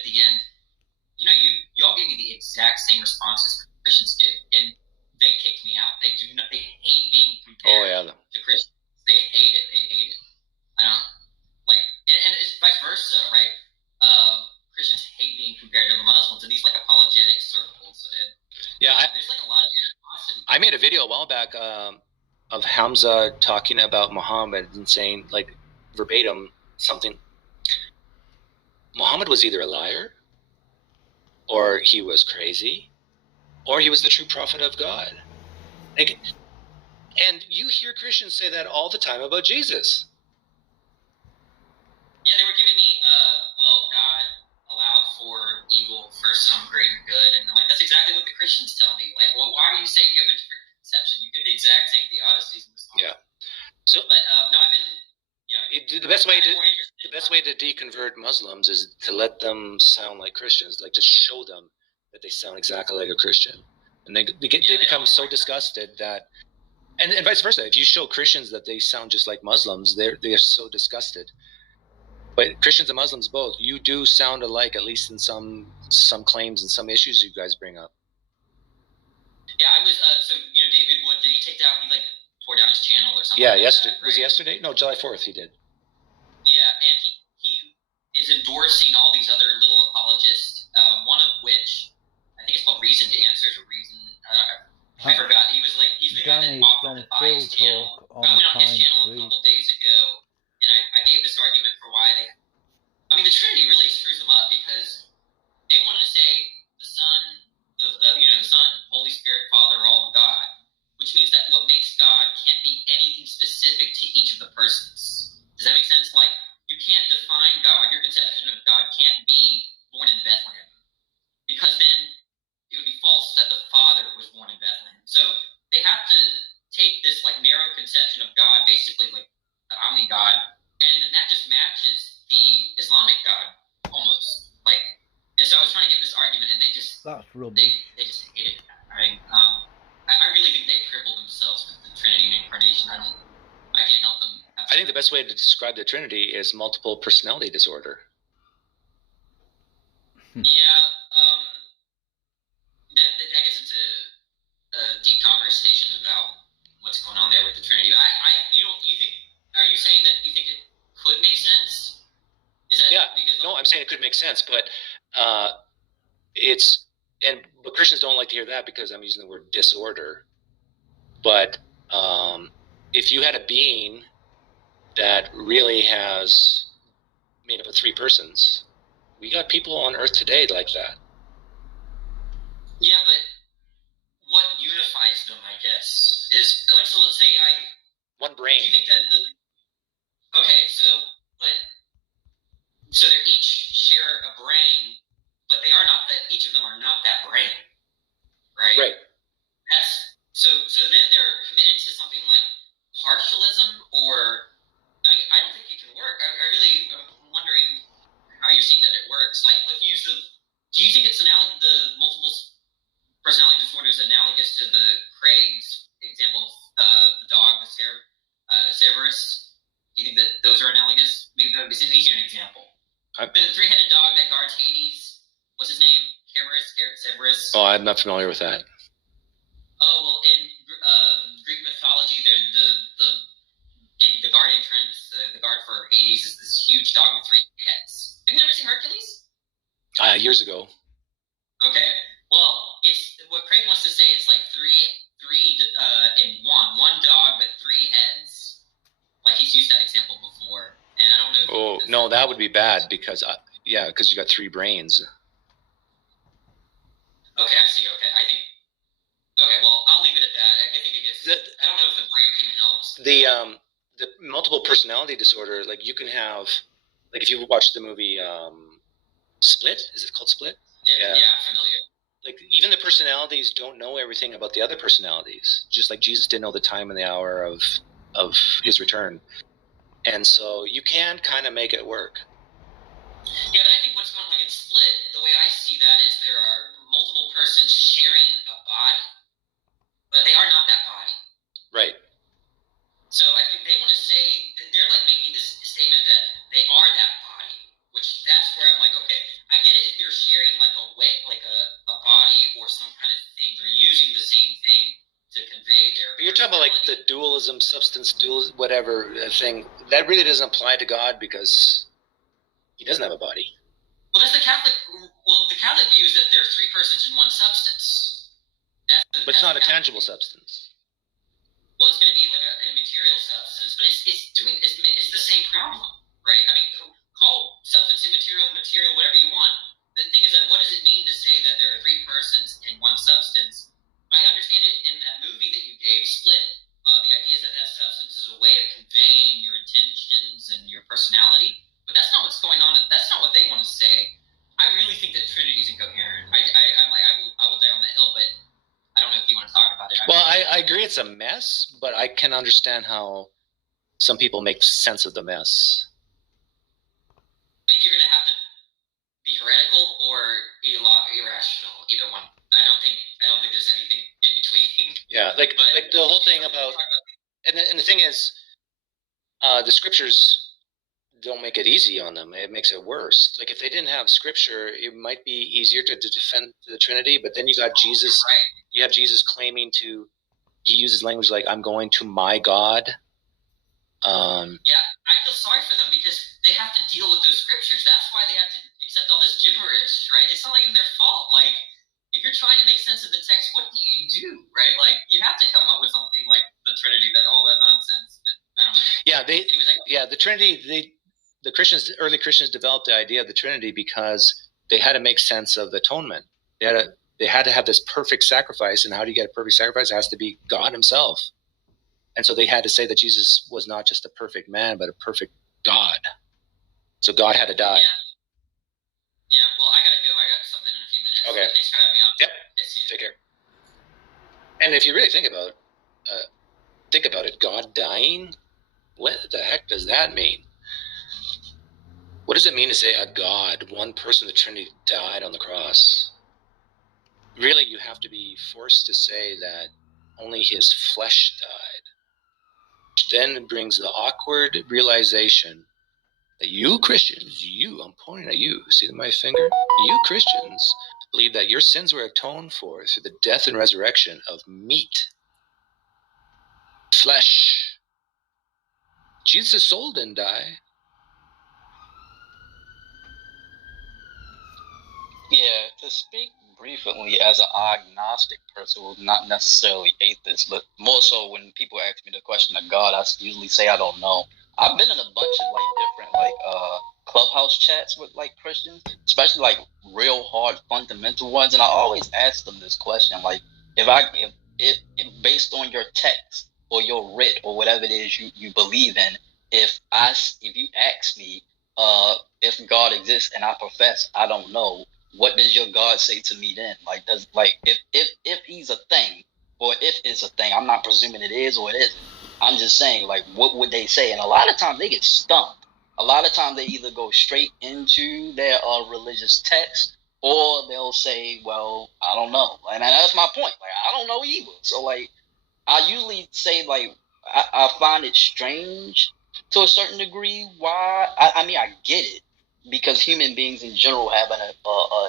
at the end, y'all gave me the exact same responses Christians did, and they kicked me out. They do not. They hate being compared to Christians. They hate it. They hate it. I don't like, and it's vice versa, right? Christians hate being compared to Muslims in these like apologetic circles, and there's like a lot of animosity. I made a video a while back of Hamza talking about Muhammad and saying, like, verbatim something. Muhammad was either a liar, or he was crazy, or he was the true prophet of God. Like, and you hear Christians say that all the time about Jesus. Yeah, they were giving me, God allowed for evil for some greater good, and I'm like, that's exactly what the Christians tell me. Like, well, why are you saying you have a different conception? You did the exact same theodicies in this song. Yeah. So, but no, I mean, the best way to deconvert Muslims is to let them sound like Christians, like to show them that they sound exactly like a Christian, and they become so disgusted that, and vice versa. If you show Christians that they sound just like Muslims, they are so disgusted. But Christians and Muslims both, you do sound alike, at least in some claims and some issues you guys bring up. Yeah, I was so David Wood, did he take down? He like tore down his channel or something. Yeah, like yesterday that, right? Was it yesterday? No, July 4th he did. Yeah, and he is endorsing all these other little apologists. One of which I think it's called Reason to Answers or Reason. I forgot. He was like, he's the guy that offered to buy his channel. I went on his channel a couple days ago, and I gave this argument for why they. I mean, the Trinity really screws them up because they want to say the Son, the Son, Holy Spirit, Father, all of God, which means that what makes God can't be anything specific to each of the persons. Does that make sense? Like, you can't define God. Your conception of God can't be born in Bethlehem, because then it would be false that the Father was born in Bethlehem. So they have to take this like narrow conception of God, basically like the omni God, and then that just matches the Islamic God almost. Like, and so I was trying to give this argument, and they just they just hated it. Right? I really think they crippled themselves with the Trinity and Incarnation. I can't help them. I think the best way to describe the Trinity is multiple personality disorder. Yeah, I guess it's a deep conversation about what's going on there with the Trinity. Are you saying that you think it could make sense? Is that no, I'm saying it could make sense, but but Christians don't like to hear that because I'm using the word disorder. But if you had a being that really has made up of three persons, we got people on Earth today like that. Yeah, but what unifies them, I guess, is like, so let's say one brain. Do you think that so they each share a brain, but they are not that. Each of them are not that brain, right? Right. So then they're committed to something like partialism, or I mean, I don't think it can work. I'm wondering how you're seeing that it works. Like, do you think it's the multiple personality disorder is analogous to the Craig's example of the dog, the Cerberus? Do you think that those are analogous? Maybe this is an easier example. The three-headed dog that guards Hades. What's his name? Cerberus. Oh, I'm not familiar with that. Oh, well, in Greek mythology, the guard entrance, the guard for Hades is this huge dog with three heads. Have you ever seen Hercules? Years ago. Okay. Well, it's what Craig wants to say. It's like three in one dog but three heads. Like, he's used that example before, and I don't know. Oh no, that would be bad because you got three brains. Okay, I see. Okay, I think. Okay, well, I'll leave it at that. I think it gets. I don't know if the brain thing helps. The multiple personality disorder, like you can have, like if you watch the movie Split, is it called Split? Yeah, I'm familiar. Like, even the personalities don't know everything about the other personalities, just like Jesus didn't know the time and the hour of his return. And so you can kind of make it work. Yeah, but I think what's going on in Split, the way I see that is there are multiple persons sharing a body, but they are not that body. Right. So I think they want to say that they're like making this statement that they are that body, which that's where I'm like, okay, I get it if the dualism, substance dual, whatever thing, that really doesn't apply to God because he doesn't have a body. Well, that's the Catholic. Well, the Catholic view is that there are three persons in one substance. But it's not a tangible substance. Well, it's going to be like a material substance, but it's the same problem, right? I mean, call substance immaterial, material, whatever you want. The thing is that what does it mean to say that there are three persons in one substance? I understand it in that movie that you gave, Split. The idea is that substance is a way of conveying your intentions and your personality, but that's not what's going on. That's not what they want to say. I really think that Trinity is incoherent. I will die on that hill, but I don't know if you want to talk about it. Well, I agree it's a mess, but I can understand how some people make sense of the mess. I think you're going to have to be heretical or irrational, either one. I don't think there's anything in between. Yeah, like the whole thing about, and the thing is, the scriptures don't make it easy on them. It makes it worse. Like if they didn't have scripture, it might be easier to defend the Trinity. But then you got Jesus. Right. You have Jesus claiming to. He uses language like "I'm going to my God." Yeah, I feel sorry for them because they have to deal with those scriptures. That's why they have to accept all this gibberish, right? It's not even their fault. Like, if you're trying to make sense of the text, what do you do, right? Like, you have to come up with something like the Trinity, all that nonsense. But I don't know. Yeah, the Trinity. Early Christians developed the idea of the Trinity because they had to make sense of the atonement. They had to have this perfect sacrifice, and how do you get a perfect sacrifice? It has to be God Himself. And so they had to say that Jesus was not just a perfect man, but a perfect God. So God had to die. Yeah, well, I got to go. I got something in a few minutes. Okay. Thanks for having me on. Yep. Take care. And if you really think about it, God dying, what the heck does that mean? What does it mean to say a God, one person of the Trinity, died on the cross? Really, you have to be forced to say that only His flesh died. Then brings the awkward realization that you Christians, I'm pointing at you, see my finger? You Christians believe that your sins were atoned for through the death and resurrection of meat, flesh. Jesus' soul didn't die. Yeah, to speak briefly as an agnostic person, well, not necessarily atheist, but more so when people ask me the question of God, I usually say I don't know. I've been in a bunch of different clubhouse chats with Christians, especially real hard fundamental ones, and I always ask them this question, if based on your text or your writ or whatever it is you believe in, if you ask me if God exists and I profess I don't know, what does your God say to me then? If He's a thing, or if it's a thing, I'm not presuming it is or it isn't. I'm just saying, what would they say? And a lot of times they get stumped. A lot of times they either go straight into their religious text, or they'll say, well, I don't know. And that's my point. I don't know either. So I usually say I find it strange to a certain degree. Why? I mean, I get it, because human beings in general have an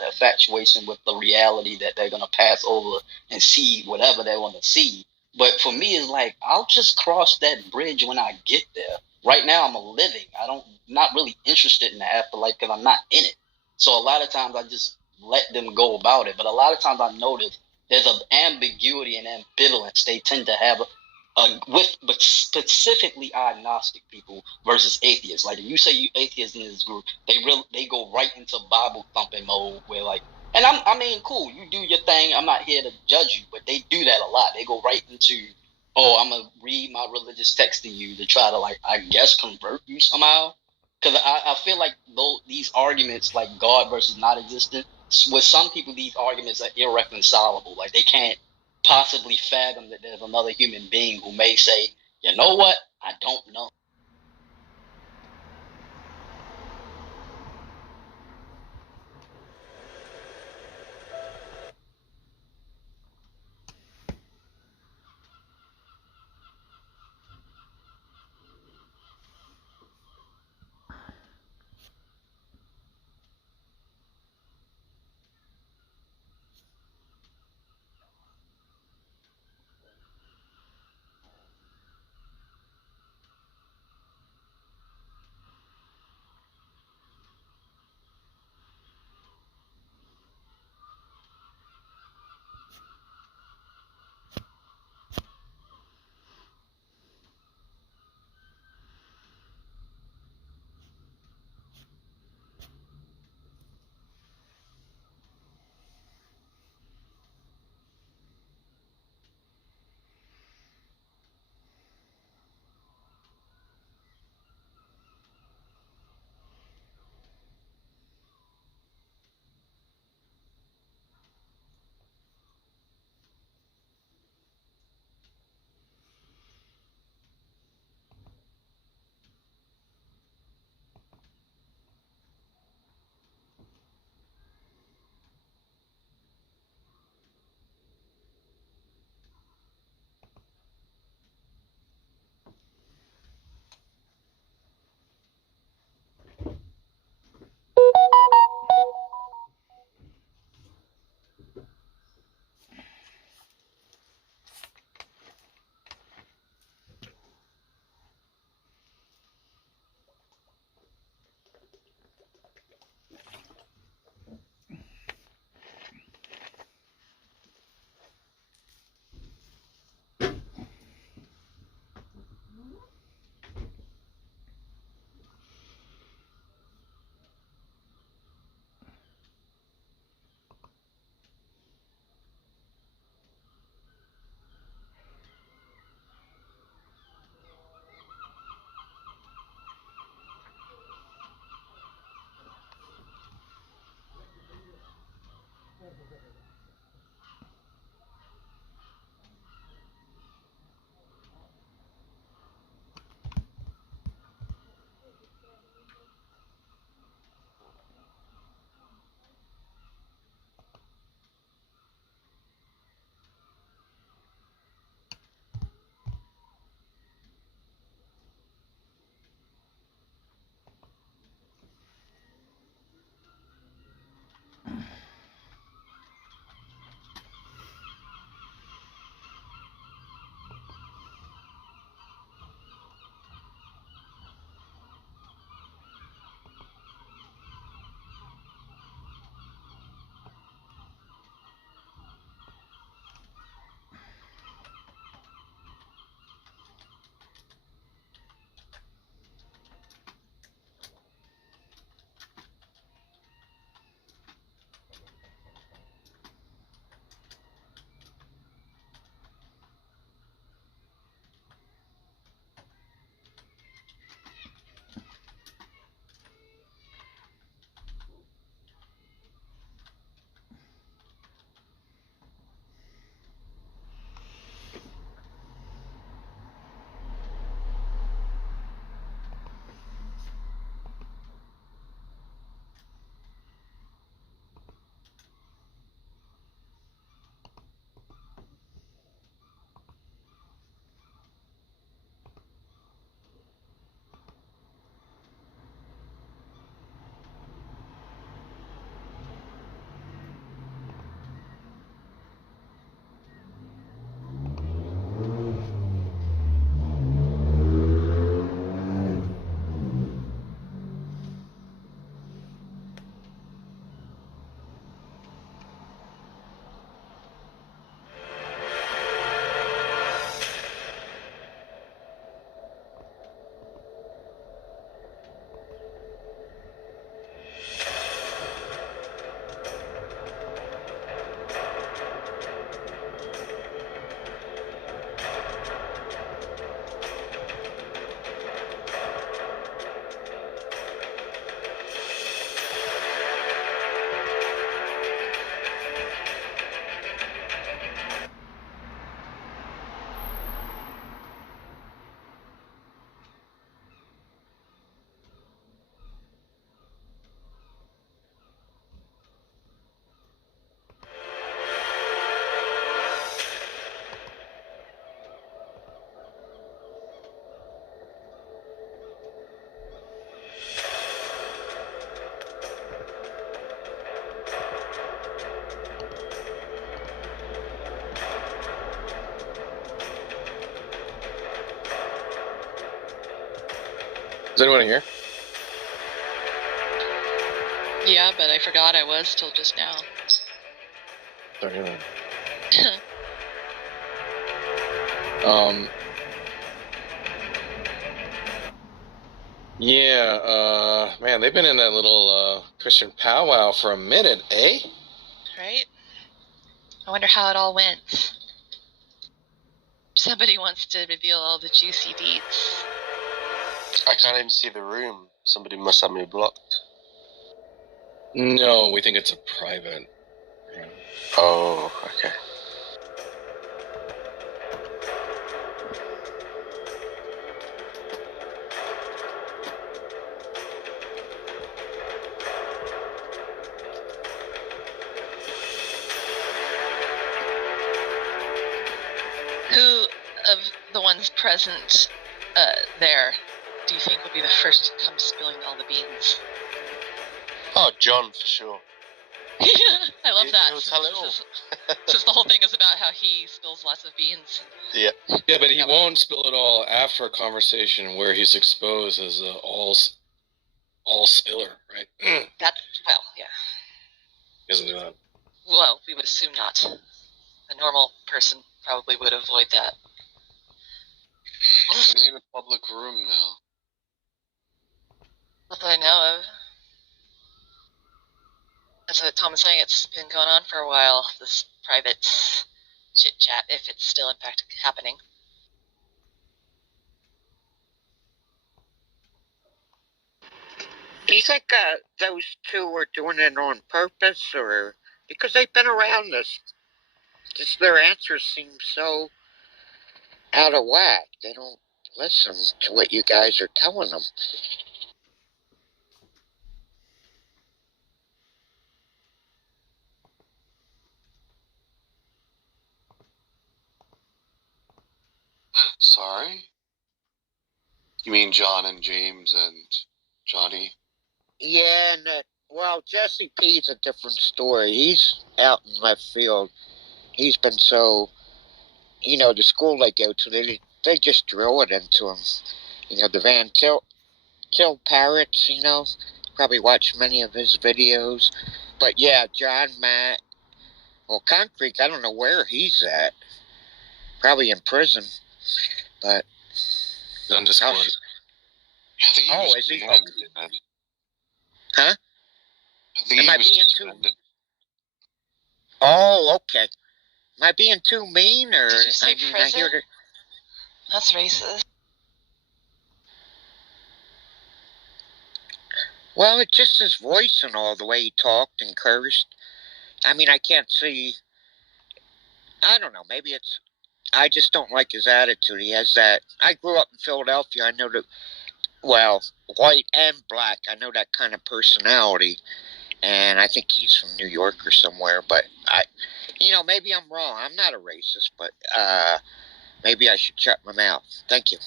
infatuation with the reality that they're going to pass over and see whatever they want to see. But for me, it's I'll just cross that bridge when I get there. Right now, I'm not really interested in the afterlife because I'm not in it. So a lot of times I just let them go about it. But a lot of times I notice there's an ambiguity and ambivalence they tend to have but specifically agnostic people versus atheists. If you say you atheists in this group, they go right into Bible thumping mode where and I mean, cool, you do your thing. I'm not here to judge you, but they do that a lot. They go right into, I'm gonna read my religious text to you to try to I guess convert you somehow. Because I feel these arguments God versus not existent, with some people these arguments are irreconcilable. They can't possibly fathom that there's another human being who may say, you know what, I don't know. Is anyone here? Yeah, but I forgot I was till just now. Sorry. Yeah, man, they've been in that little Christian powwow for a minute, eh? Right? I wonder how it all went. Somebody wants to reveal all the juicy deets. I can't even see the room. Somebody must have me blocked. No, we think it's a private. Oh, okay. Who of the ones present there do you think would be the first to come spilling all the beans? Oh, John, for sure. I love that. He'll tell it all. Since the whole thing is about how he spills lots of beans. Yeah. Yeah, but he won't spill it all after a conversation where he's exposed as all spiller, right? Yeah. He doesn't do that. Well, we would assume not. A normal person probably would avoid that. Are they in a public room now? Not that I know of. As Tom was saying, it's been going on for a while, this private chit-chat, if it's still in fact happening. Do you think those two were doing it on purpose, or because they've been around us? Just their answers seem so out of whack. They don't listen to what you guys are telling them. Sorry? You mean John and James and Johnny? Yeah, and well, Jesse P's a different story. He's out in left field. He's been so, the school they go to, they just drill it into him. The Van Til Parrots, probably watched many of his videos. But yeah, John, Matt, well, Concrete, I don't know where he's at. Probably in prison. But Undisclosed. I think he was is he? suspended, man. Huh? I think Am he I was being suspended. Oh, okay. Am I being too mean, or Did you say I prison? hear that. That's racist. Well, it's just his voice and all, the way he talked and cursed. I mean, I can't see. I don't know. Maybe it's. I just don't like his attitude. He has that. I grew up in Philadelphia. I know that. Well, white and black. I know that kind of personality. And I think he's from New York or somewhere. But maybe I'm wrong. I'm not a racist, but maybe I should shut my mouth. Thank you.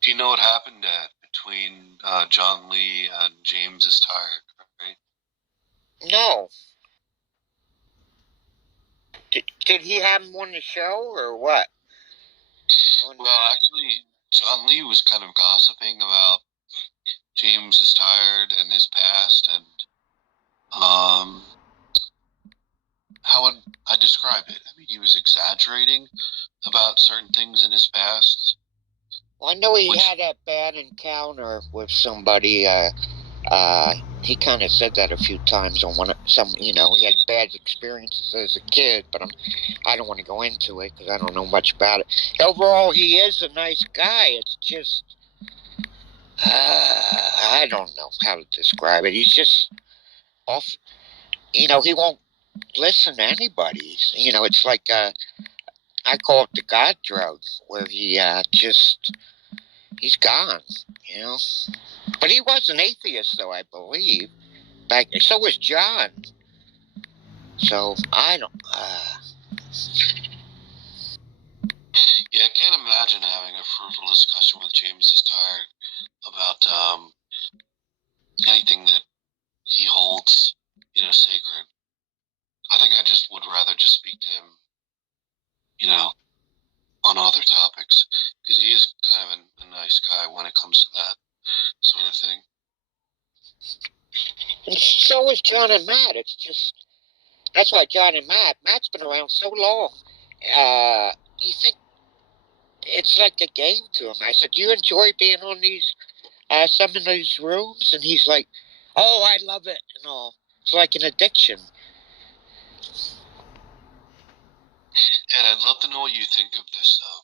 Do you know what happened between John Lee and James is Tired, right? No. Did he have him on the show, or what? Well, actually, John Lee was kind of gossiping about James is Tired and his past, and how would I describe it? I mean, he was exaggerating about certain things in his past. Well, I know he had that bad encounter with somebody. He kind of said that a few times on he had bad experiences as a kid, but I don't want to go into it because I don't know much about it. Overall, he is a nice guy. It's just, I don't know how to describe it. He's just off. He won't listen to anybody. It's like I call it the God drug, where he he's gone. But he was an atheist, though, I believe. So was John. So I don't. Yeah, I can't imagine having a fruitful discussion with James is Tired about anything that he holds, sacred. I think I just would you know, on other topics, because he is kind of a nice guy when it comes to that sort of thing. And so is John and Matt. It's just, that's why John and Matt's been around so long. You think it's like a game to him. I said, do you enjoy being on these, some of these rooms? And he's like, oh, I love it. And all. It's like an addiction. Ed, I'd love to know what you think of this, though.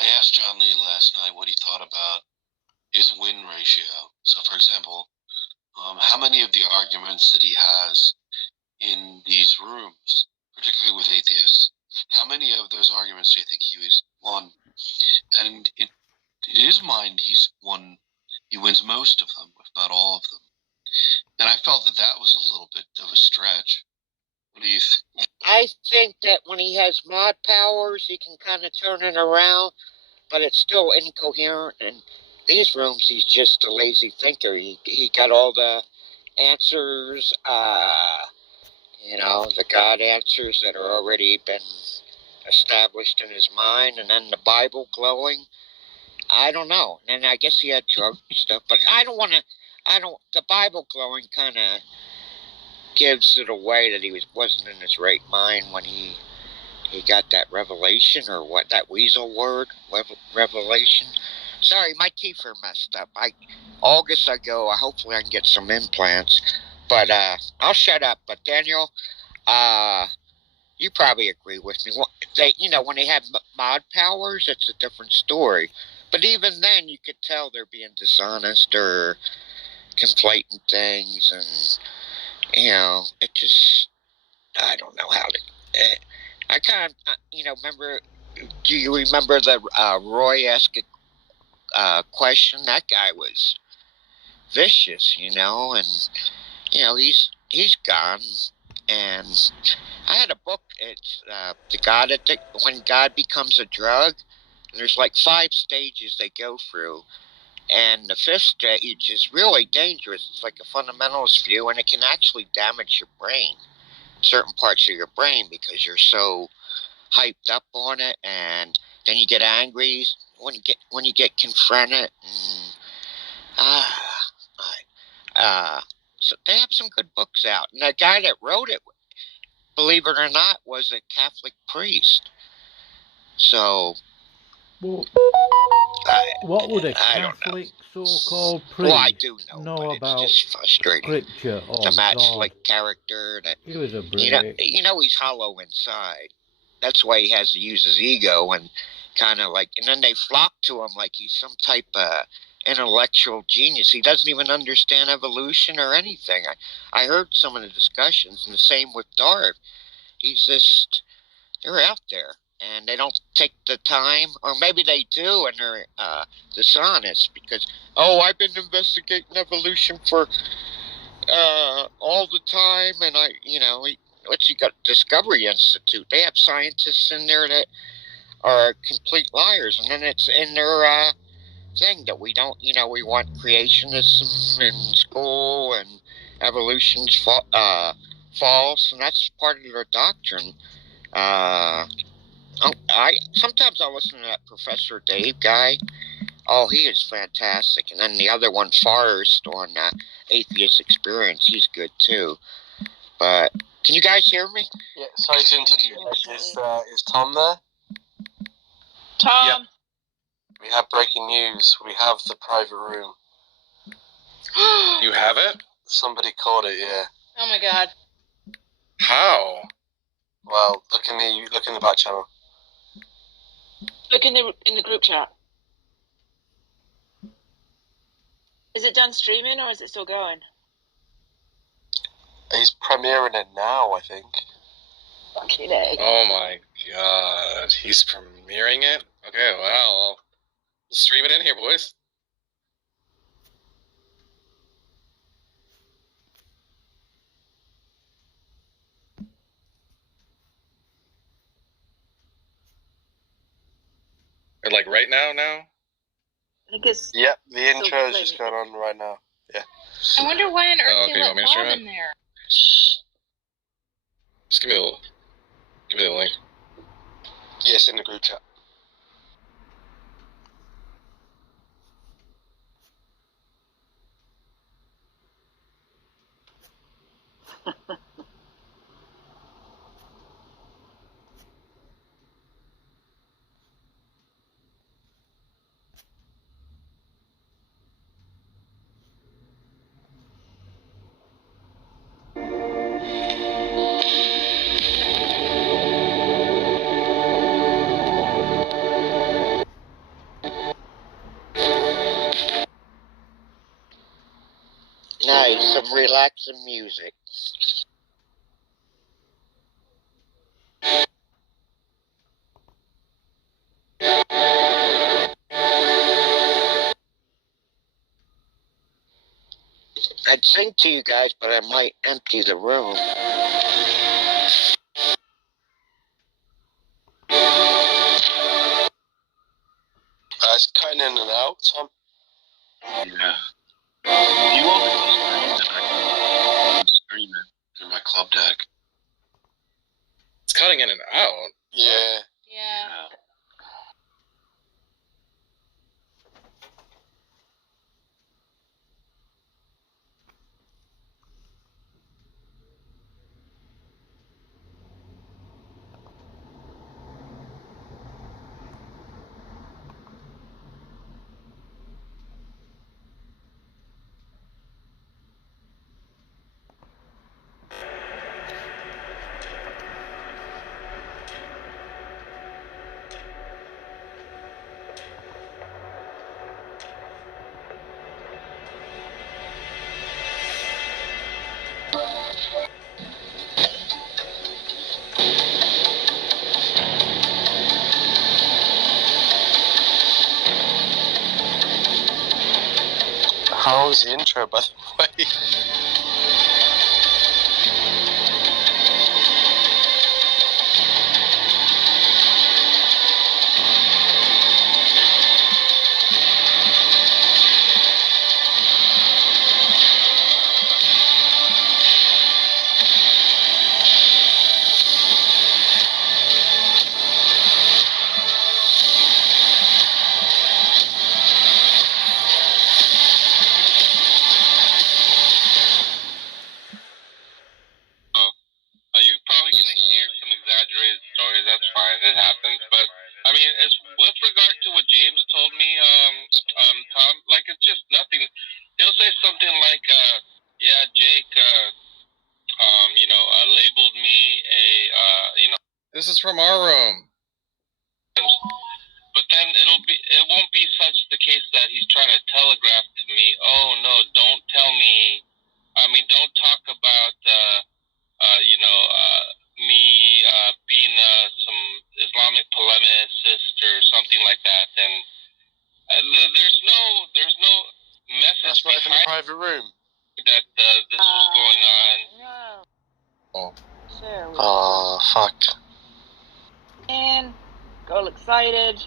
I asked John Lee last night what he thought about his win ratio. So, for example, how many of the arguments that he has in these rooms, particularly with atheists, how many of those arguments do you think he won? And in his mind, he wins most of them, if not all of them. And I felt that was a little bit of a stretch. What do you think? I think that when he has mod powers, he can kind of turn it around, but it's still incoherent. And these rooms, he's just a lazy thinker. He got all the answers, the God answers that are already been established in his mind, and then the Bible glowing. I don't know. And I guess he had drug stuff, but the Bible glowing kind of gives it away that he wasn't in his right mind when he got that revelation, or what, that weasel word, revelation. Sorry, my teeth are messed up. August I go. Hopefully I can get some implants. But I'll shut up. But Daniel, you probably agree with me. When they have mod powers, it's a different story. But even then, you could tell they're being dishonest or conflating things, and it just, I don't know how to. I kind of, remember. Do you remember the Roy asked question? That guy was vicious, and he's gone. And I had a book. It's the God when God becomes a drug. There's like 5 stages they go through, and the 5th stage is really dangerous. It's like a fundamentalist view, and it can actually damage your brain, certain parts of your brain, because you're so hyped up on it, and then you get angry when you get confronted. So they have some good books out, and the guy that wrote it, believe it or not, was a Catholic priest. So, well, what would a Catholic so-called priest I do know about it's just frustrating scripture? to match like character that he was a break. He's hollow inside. That's why he has to use his ego, and kind of like, and then they flock to him like he's some type of intellectual genius. He doesn't even understand evolution or anything. I heard some of the discussions, and the same with Darth. They're out there, and they don't take the time, or maybe they do, and they're dishonest, because, I've been investigating evolution for all the time, and what's he got? Discovery Institute. They have scientists in there that are complete liars, and then it's in their thing that we don't, we want creationism in school, and evolution's false, and that's part of their doctrine. Sometimes I listen to that Professor Dave guy. Oh, he is fantastic. And then the other one, Forrest, on Atheist Experience, he's good too. But can you guys hear me? Yeah, sorry to interrupt. Is Tom there? Tom. Yep. We have breaking news. We have the private room. You have it? Somebody called it, yeah. Oh my god. How? Well, look in the back channel. Look in the group chat. Is it done streaming or is it still going? He's premiering it now, I think. Fucking egg. Oh my god. He's premiering it? Okay, well, let's stream it in here, boys. Like right now? I think it's... Yep, the intro is just going on right now. Yeah. I wonder why on earth you let Bob in there. Just give me the link. Yeah, It's in the group chat. Nice, some relaxing music. I'd sing to you guys, but I might empty the room. It's cutting in and out, Tom. Yeah. You want me to stream it? I can stream it in my club deck. It's cutting in and out. Yeah. Yeah. How was the intro, by the way? You're probably going to hear some exaggerated stories. That's fine. It happens. But, I mean, it's, with regard to what James told me, Tom, like, it's just nothing. He'll say something like, yeah, Jake, labeled me a. This is from our room. But then it won't be such the case that he's trying to telegraph to me, oh, no, don't tell me, don't talk about, me being some Islamic polemicist or something like that. And there's no message That's not even the behind private room. that this was going on. No. Oh. Sure. Oh, fuck. And girl excited.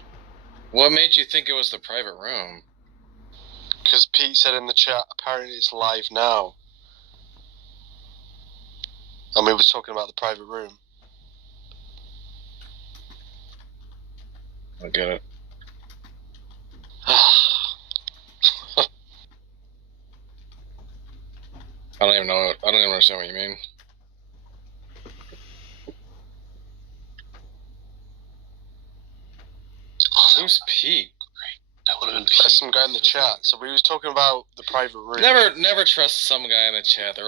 What made you think it was the private room? Because Pete said in the chat, apparently it's live now. And we were talking about the private room. I get it. I don't even understand what you mean. Who's Pete? That would have been There's some guy in the chat. So we was talking about the private room. Never trust some guy in the chat.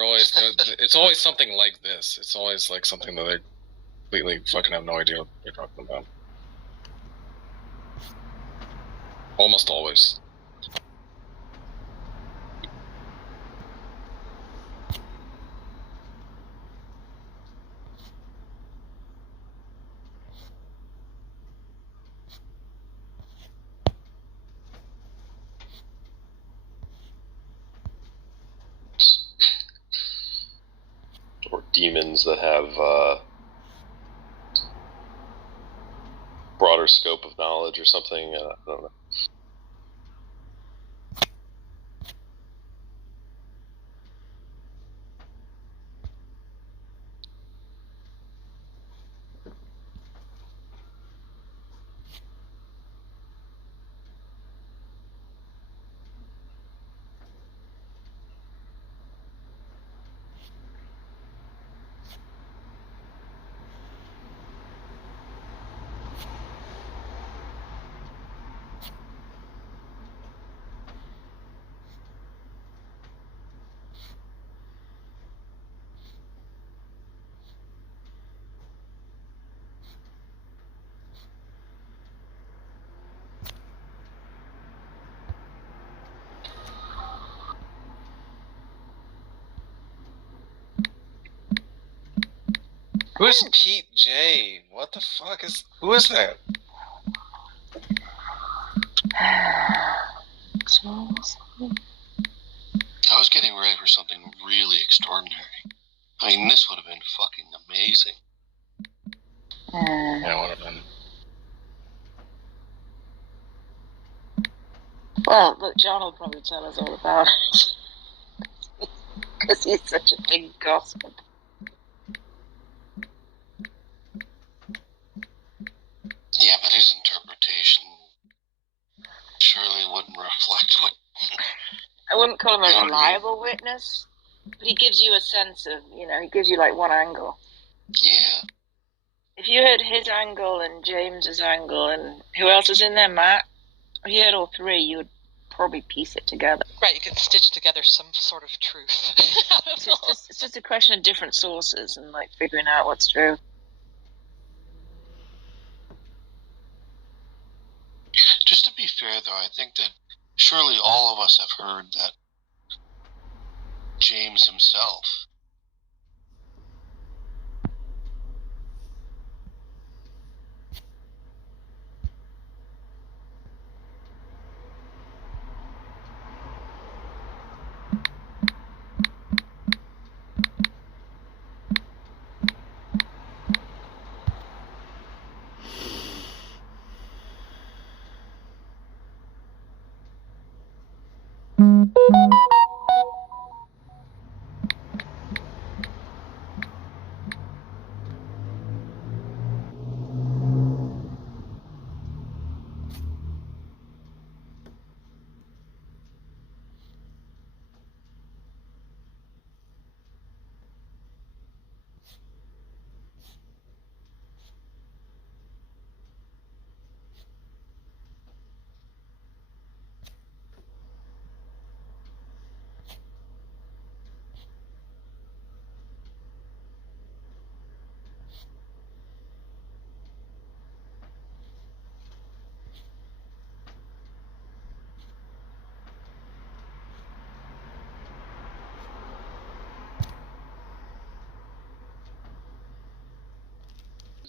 It's always something like this. It's always like something that they completely fucking have no idea what they're talking about. Almost always. Or demons that have broader scope of knowledge or something. I don't know. Who's Pete J? What the fuck is? Who is that? I was getting ready for something really extraordinary. I mean, this would have been fucking amazing. Yeah, it would have been. Well, look, John will probably tell us all about it. Because he's such a big gossip. Yeah, but his interpretation surely wouldn't reflect what... I wouldn't call him a reliable witness, but he gives you a sense of, he gives you like one angle. Yeah. If you heard his angle and James's angle and who else is in there, Matt, if you heard all three, you would probably piece it together. Right, you could stitch together some sort of truth. It's just a question of different sources and like figuring out what's true. Just to be fair, though, I think that surely all of us have heard that James himself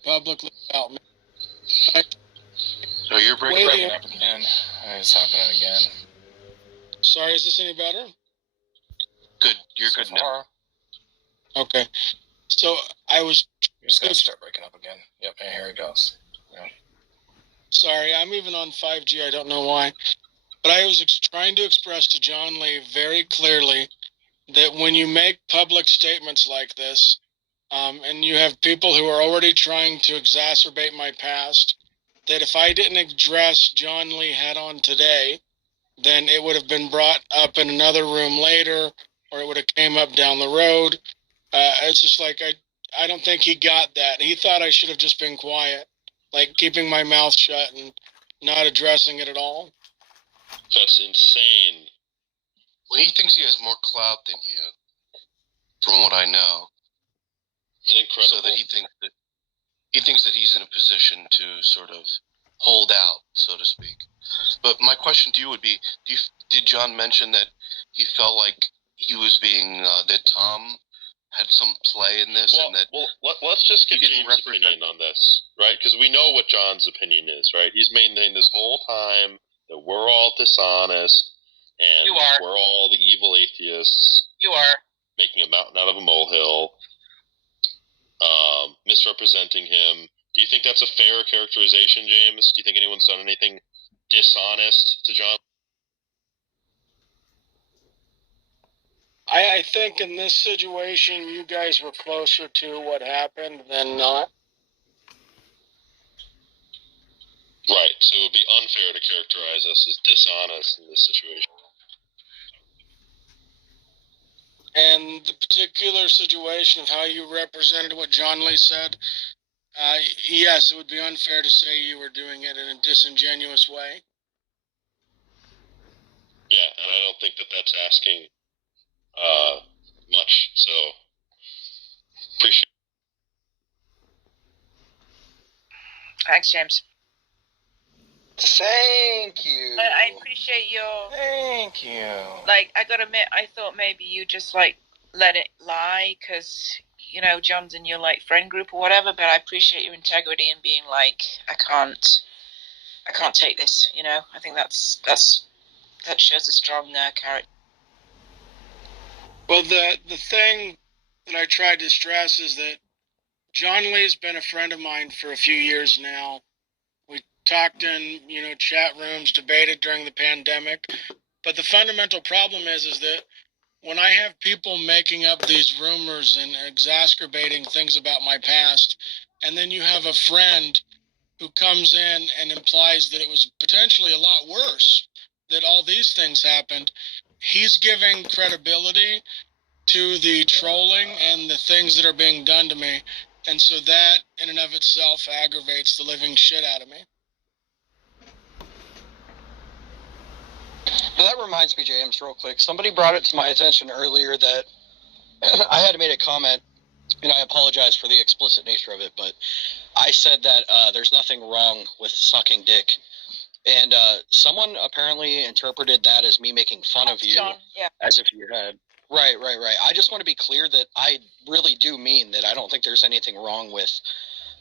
publicly about me. So you're breaking up again. It's happening again. Sorry, is this any better? Good. You're good now. Okay. So I was... You're just going to start breaking up again. Yep, and here it goes. Yeah. Sorry, I'm even on 5G. I don't know why. But I was trying to express to John Lee very clearly that when you make public statements like this, and you have people who are already trying to exacerbate my past, that if I didn't address John Lee head on today, then it would have been brought up in another room later, or it would have came up down the road. It's just like I don't think he got that. He thought I should have just been quiet, like keeping my mouth shut and not addressing it at all. That's insane. Well, he thinks he has more clout than you, from what I know. Incredible. So that he thinks that he's in a position to sort of hold out, so to speak. But my question to you would be: did John mention that he felt like he was being that Tom had some play in this, and that let's just get James' opinion on this, right? Because we know what John's opinion is, right? He's maintained this whole time that we're all dishonest and we're all the evil atheists. You are making a mountain out of a molehill. Misrepresenting him. Do you think that's a fair characterization, James? Do you think anyone's done anything dishonest to John? I think in this situation, you guys were closer to what happened than not. Right, so it would be unfair to characterize us as dishonest in this situation. And the particular situation of how you represented what John Lee said, yes, it would be unfair to say you were doing it in a disingenuous way. Yeah, and I don't think that that's asking much, so appreciate it. Thanks, James. Thank you. I appreciate your... Thank you. Like, I gotta admit, I thought maybe you just, like, let it lie, because you know, John's in your like friend group or whatever, but I appreciate your integrity and being like, I can't take this. You know, I think that shows a strong character. Well, the thing that I tried to stress is that John Lee's been a friend of mine for a few years now. We talked in, chat rooms, debated during the pandemic. But the fundamental problem is that when I have people making up these rumors and exacerbating things about my past, and then you have a friend who comes in and implies that it was potentially a lot worse, that all these things happened, he's giving credibility to the trolling and the things that are being done to me. And so that, in and of itself, aggravates the living shit out of me. That reminds me, James, real quick. Somebody brought it to my attention earlier that I had made a comment, and I apologize for the explicit nature of it, but I said that there's nothing wrong with sucking dick. And someone apparently interpreted that as me making fun of you, John, yeah. As if you had. Right. I just want to be clear that I really do mean that I don't think there's anything wrong with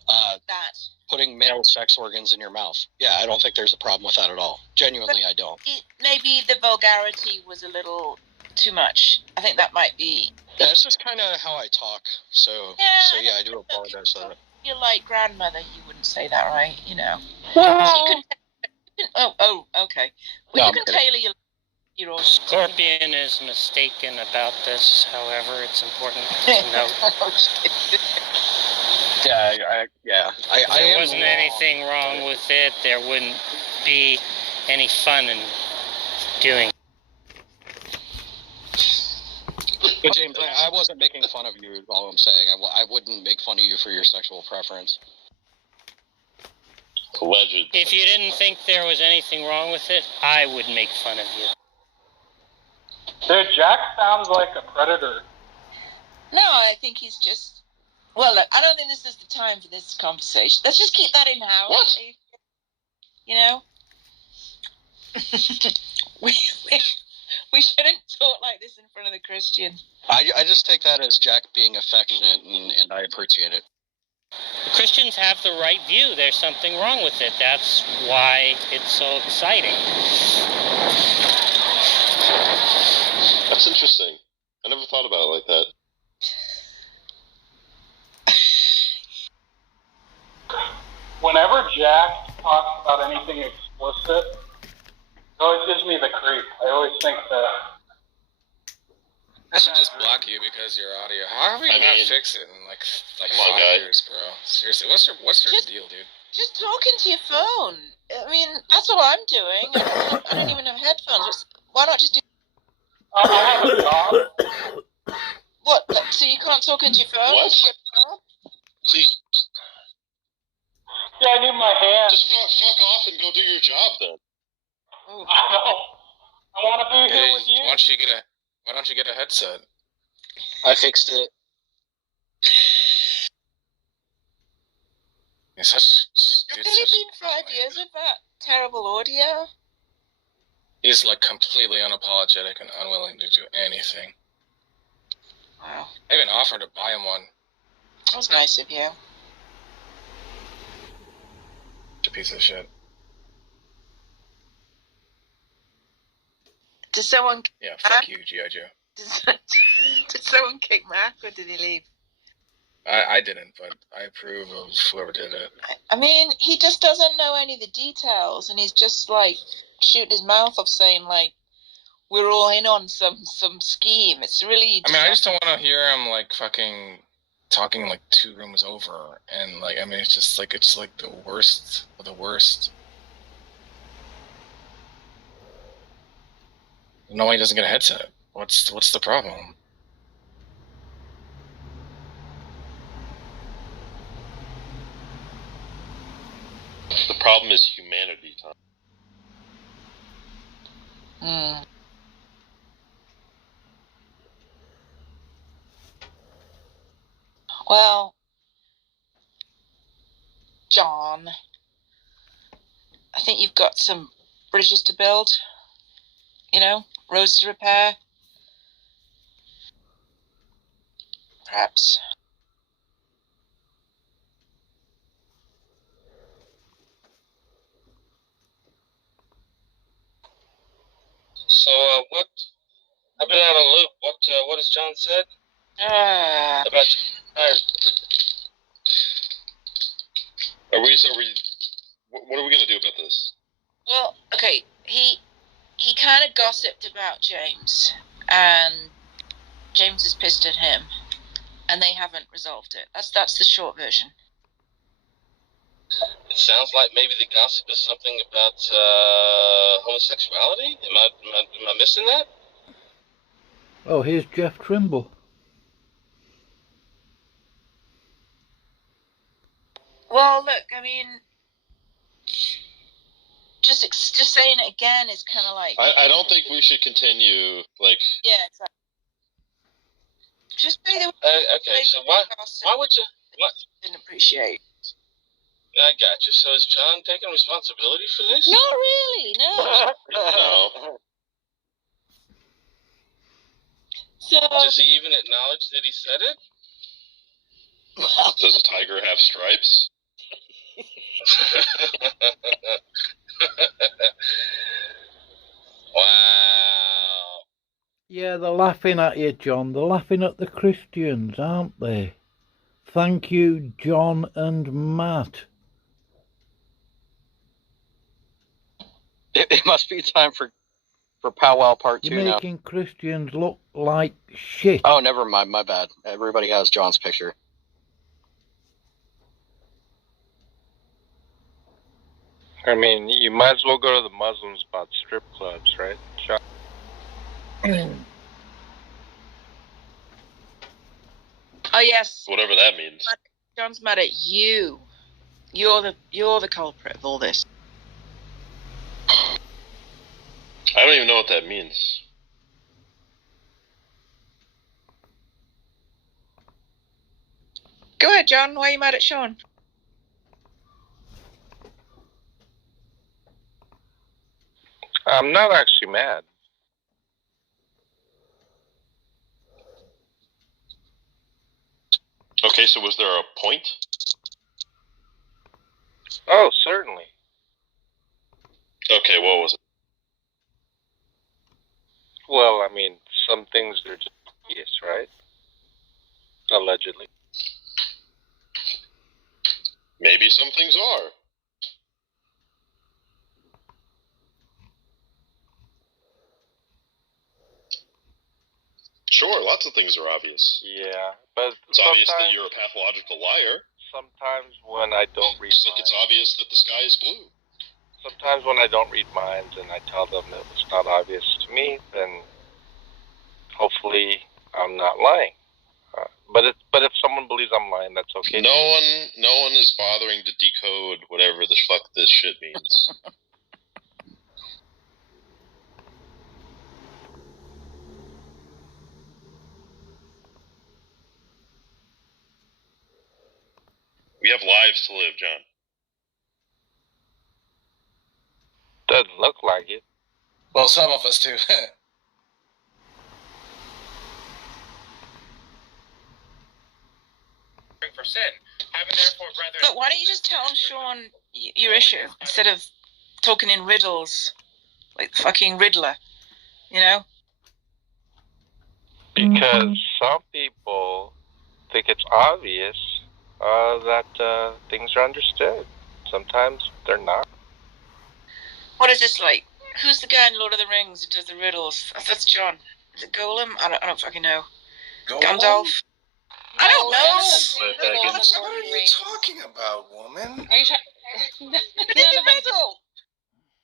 that. Putting male sex organs in your mouth. Yeah, I don't think there's a problem with that at all. Genuinely, I don't. Maybe the vulgarity was a little too much. I think that might be. Yeah, it's just kind of how I talk. So yeah, I do apologize for that. You're like grandmother, you wouldn't say that, right? You know. So you can, okay. Well, you can tailor your Scorpion is mistaken about this. However, it's important to note. If there wasn't anything wrong with it, there wouldn't be any fun in doing. But James, I wasn't making fun of you. Is all I'm saying. I wouldn't make fun of you for your sexual preference. Alleged. If you didn't think there was anything wrong with it, I would make fun of you. Dude, Jack sounds like a predator. No, I think he's just. Well, look, I don't think this is the time for this conversation. Let's just keep that in house. What? You know, we shouldn't talk like this in front of the Christian. I just take that as Jack being affectionate, and I appreciate it. The Christians have the right view. There's something wrong with it. That's why it's so exciting. That's interesting. I never thought about it like that. Whenever Jack talks about anything explicit, it always gives me the creep. I always think that. I should just block you because your audio. How are we not fix it in like 5 years, bro? Seriously, what's your deal, dude? Just talking to your phone. I mean, that's what I'm doing. I don't even have headphones. Why not just do? I have a job. What? So you can't talk into your phone? What? Please. Yeah, I need my hand. Just fuck off and go do your job then. Oh. I know. I want to be here with you. Why don't you get a headset? I fixed it. It's really been 5 years of that terrible audio. He's like completely unapologetic and unwilling to do anything. Wow. I even offered to buy him one. That was nice of you. A piece of shit. Did someone? Yeah, fuck you, G.I. Joe. Did someone kick Mac or did he leave? I didn't, but I approve of whoever did it. I mean, he just doesn't know any of the details, and he's just like shooting his mouth off, saying like, "We're all in on some scheme." It's really. I mean, I just don't want to hear him like fucking talking like 2 rooms over, and like, I mean, it's like the worst of the worst. No, he doesn't get a headset. What's the problem? The problem is humanity, Tom. Well, John, I think you've got some bridges to build. You know, roads to repair. Perhaps. So, what? I've been out of the loop. What has John said? About what are we gonna do about this? Well, okay, he kind of gossiped about James, and James is pissed at him, and they haven't resolved it. That's the short version. It sounds like maybe the gossip is something about homosexuality. Am I missing that? Oh, here's Jeff Trimble. Well, look, I mean, just saying it again is kind of like. I don't think we should continue. Like. Yeah, exactly. Just say the. Okay, so why would you? What? Didn't appreciate. I got you. So is John taking responsibility for this? Not really, no. No. So. Does he even acknowledge that he said it? Does a tiger have stripes? Wow. Yeah, they're laughing at you, John. They're laughing at the Christians, aren't they? Thank you, John and Matt. It must be time for Powwow Part 2 now. You're making Christians look like shit. Oh, never mind. My bad. Everybody has John's picture. I mean, you might as well go to the Muslims about strip clubs, right? Oh yes. Whatever that means. John's mad at you. You're the culprit of all this. I don't even know what that means. Go ahead, John. Why are you mad at Sean? I'm not actually mad. Okay, so was there a point? Oh, certainly. Okay, what was it? Well, I mean, some things are just obvious, right? Allegedly. Maybe some things are. Sure, lots of things are obvious. Yeah, but it's obvious that you're a pathological liar. Sometimes when I don't read Just like it's obvious that the sky is blue. Sometimes when I don't read minds and I tell them that it's not obvious to me, then hopefully I'm not lying. But if someone believes I'm lying, that's okay. No one is bothering to decode whatever the fuck this shit means. We have lives to live, John. Doesn't look like it. Well, some of us do. For sin. But why don't you just tell Sean your issue instead of talking in riddles, like the fucking Riddler, you know? Because some people think it's obvious that things are understood. Sometimes they're not. What is this like? Who's the guy in Lord of the Rings who does the riddles? That's John. Is it Golem? I don't fucking know. Gandalf? I don't know. What are you talking about, woman? Are you trying? The riddle.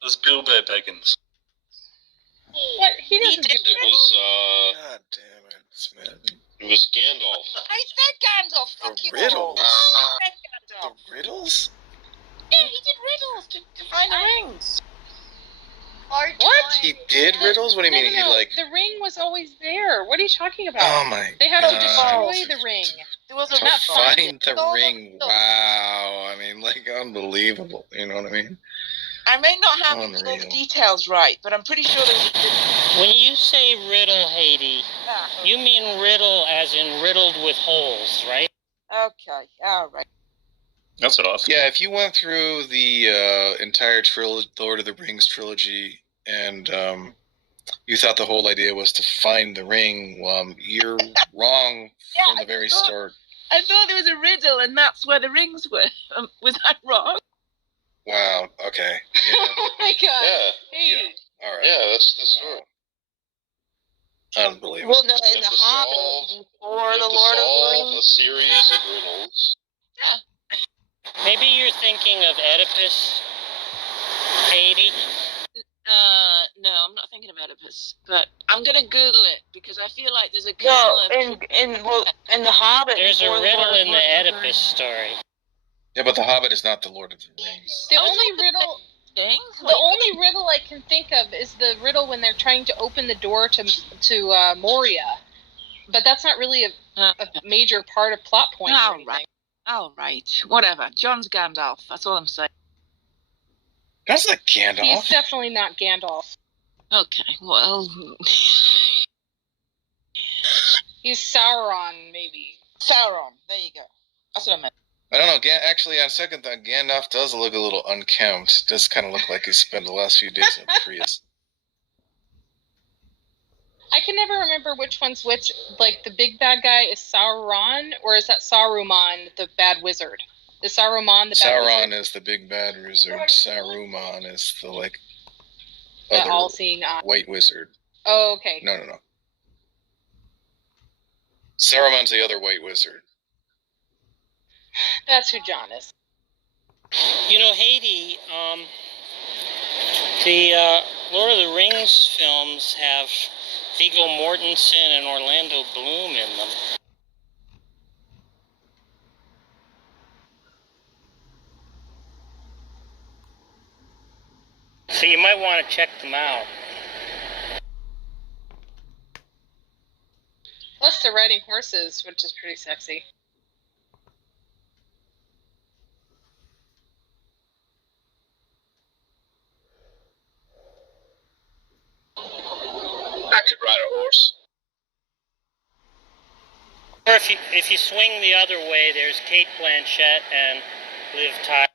It's Bilbo Baggins. What? He doesn't do riddles. God damn it, man. It was Gandalf. I said Gandalf. Fuck you. Riddles. I said Gandalf. The riddles? Yeah, he did riddles to find the rings. What? He did riddles? What do you mean? No. He like? The ring was always there. What are you talking about? Oh my! They had to destroy the ring. There was to not find the ring. Wow! I mean, like unbelievable. You know what I mean? I may not have all the details right, but I'm pretty sure there was. When you say riddle, Haiti, you mean riddle as in riddled with holes, right? Okay, all right. That's it off. Yeah, if you went through the entire Lord of the Rings trilogy and You thought the whole idea was to find the ring. You're wrong from the very start. I thought there was a riddle, and that's where the rings were. Was I wrong? Wow. Okay. Yeah. Oh my god. Yeah. Hey. All right. Yeah, that's the story. Unbelievable. Well, no, in the Hobbit, before the Lord of the Rings. A series of riddles. Maybe you're thinking of Oedipus, Haiti. No, I'm not thinking of Oedipus, but I'm gonna Google it because I feel like there's a Well, couple of in the Hobbit, There's a before the riddle Lord of in the Rings. Oedipus story. Yeah, but the Hobbit is not the Lord of the Rings. The only riddle. The only riddle I can think of is the riddle when they're trying to open the door to Moria, but that's not really a major part of plot point. All right, whatever. John's Gandalf. That's all I'm saying. That's not Gandalf. He's definitely not Gandalf. Okay, well, He's Sauron, maybe. Sauron. There you go. That's what I meant. I don't know. Actually, on second thought, Gandalf does look a little unkempt. Does kind of look like he spent the last few days in a Prius. I can never remember which one's which. Like, the big bad guy is Sauron, or is that Saruman, the bad wizard? Is Saruman the bad wizard? Sauron is the big bad wizard. Saruman is the, like, The other all-seeing eye. white wizard. Oh, okay. No. Saruman's the other white wizard. That's who John is. You know, Haiti, the Lord of the Rings films have Viggo Mortensen and Orlando Bloom in them. So you might want to check them out. Plus, they're riding horses, which is pretty sexy. I could ride a horse. Or if you swing the other way, there's Kate Blanchett and Liv Tyler.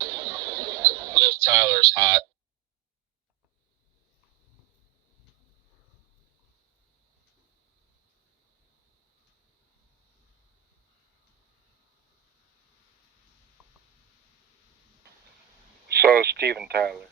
Liv Tyler's hot. So is Steven Tyler.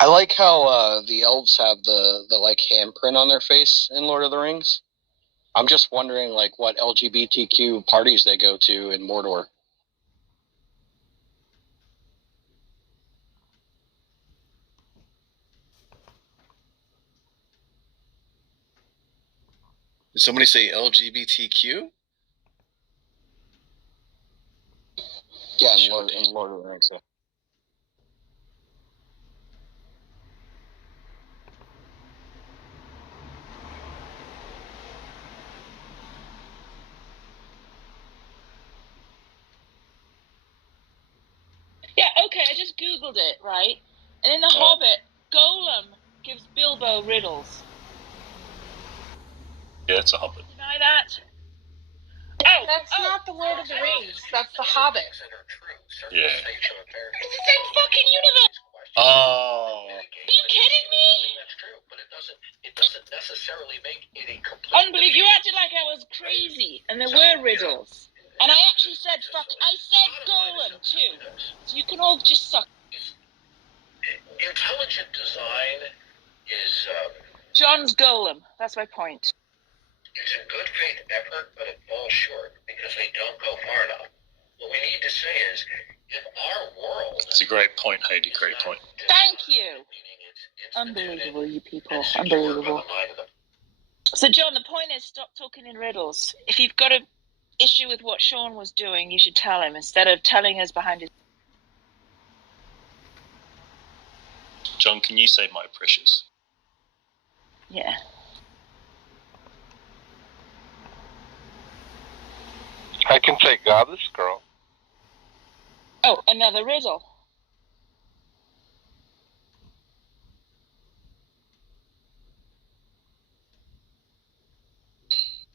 I like how the elves have the like handprint on their face in Lord of the Rings. I'm just wondering like what LGBTQ parties they go to in Mordor. Did somebody say LGBTQ? Yeah, in Lord of the Rings. Yeah. Yeah, okay, I just Googled it, right? And in The Hobbit, Gollum gives Bilbo riddles. Yeah, it's a Hobbit. Deny that? That's not the Lord of the Rings. That's the Hobbit. Yeah. It's the same fucking universe! Oh. Are you kidding me? necessarily make it a complete... Unbelievable. You acted like I was crazy, and there were riddles. And I actually said, fuck, I said Golem, too. So you can all just suck. Intelligent design is... John's Golem. That's my point. It's a good faith effort, but it falls short because they don't go far enough. What we need to say is, if our world... It's a great point, Heidi. Great point. Thank you. Unbelievable, you people. Unbelievable. So, John, the point is, stop talking in riddles. If you've got an issue with what Sean was doing, you should tell him instead of telling us behind his... John, can you say my precious? Yeah. I can say godless girl. Oh, another riddle.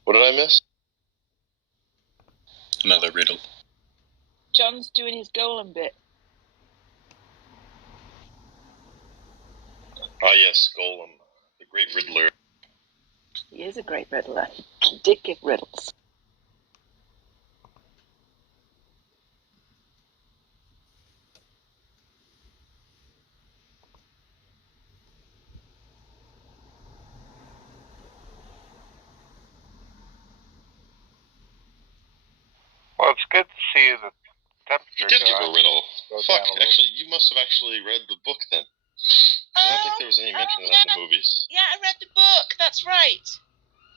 What did I miss? Another riddle. John's doing his Golem bit. Ah, yes, Golem, the great riddler. He is a great riddler. He did give riddles. Well, it's good to see the temperature. He did give a riddle. Fuck, actually, you must have actually read the book then. I don't think there was any mention of that in the movies. Yeah, I read the book. That's right.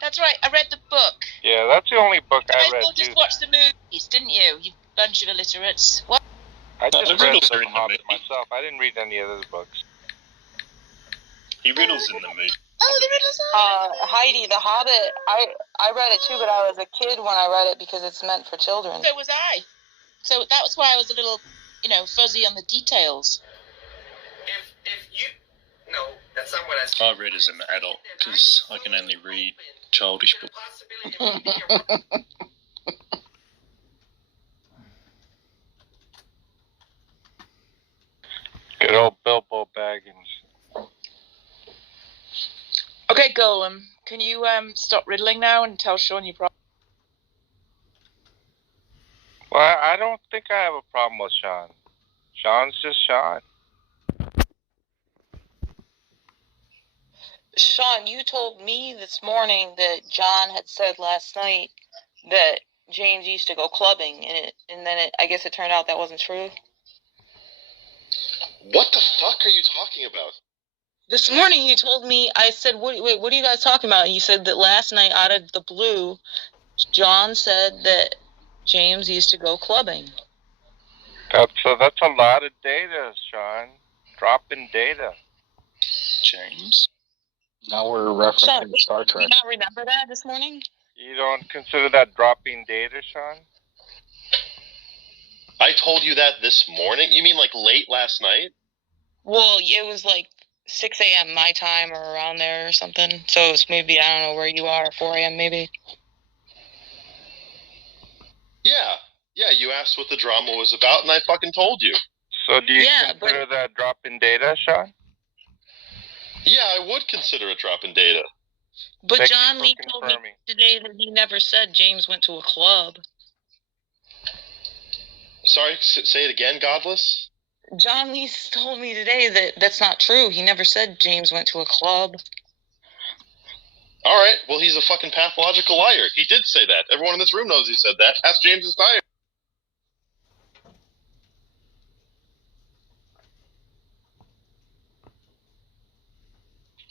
That's right. I read the book. Yeah, that's the only book I You guys read all just too. watched the movies, didn't you? You bunch of illiterates. What? I just the read riddles The are in the Hobbit movie. myself. I didn't read any of those books. He riddles in the movie. Oh, the riddles are... Heidi, The Hobbit, I read it too, but I was a kid when I read it because it's meant for children. So was I. So that was why I was a little, fuzzy on the details. If you... No, that's not what I said. I read as an adult because I can only read childish books. Good old Bilbo Baggins. Okay, Golem, can you stop riddling now and tell Sean you problem? Well, I don't think I have a problem with Sean. Sean's just Sean. Sean, you told me this morning that John had said last night that James used to go clubbing, and then I guess it turned out that wasn't true. What the fuck are you talking about? This morning you told me, I said, what are you guys talking about? And you said that last night out of the blue, John said that James used to go clubbing. That's a lot of data, Sean. Dropping data. James? Now we're referencing Sean, Star do Trek. you not remember that this morning? You don't consider that dropping data, Sean? I told you that this morning? You mean like late last night? Well, it was like 6 a.m. my time or around there or something. So it was maybe, I don't know where you are, 4 a.m. maybe. Yeah, you asked what the drama was about, and I fucking told you. So do you consider that dropping data, Sean? Yeah, I would consider a drop in data. But Thank you John for Lee told me confirming. today that he never said James went to a club. Sorry, say it again, Godless? John Lee told me today that that's not true. He never said James went to a club. Alright, well, he's a fucking pathological liar. He did say that. Everyone in this room knows he said that. Ask James's tire.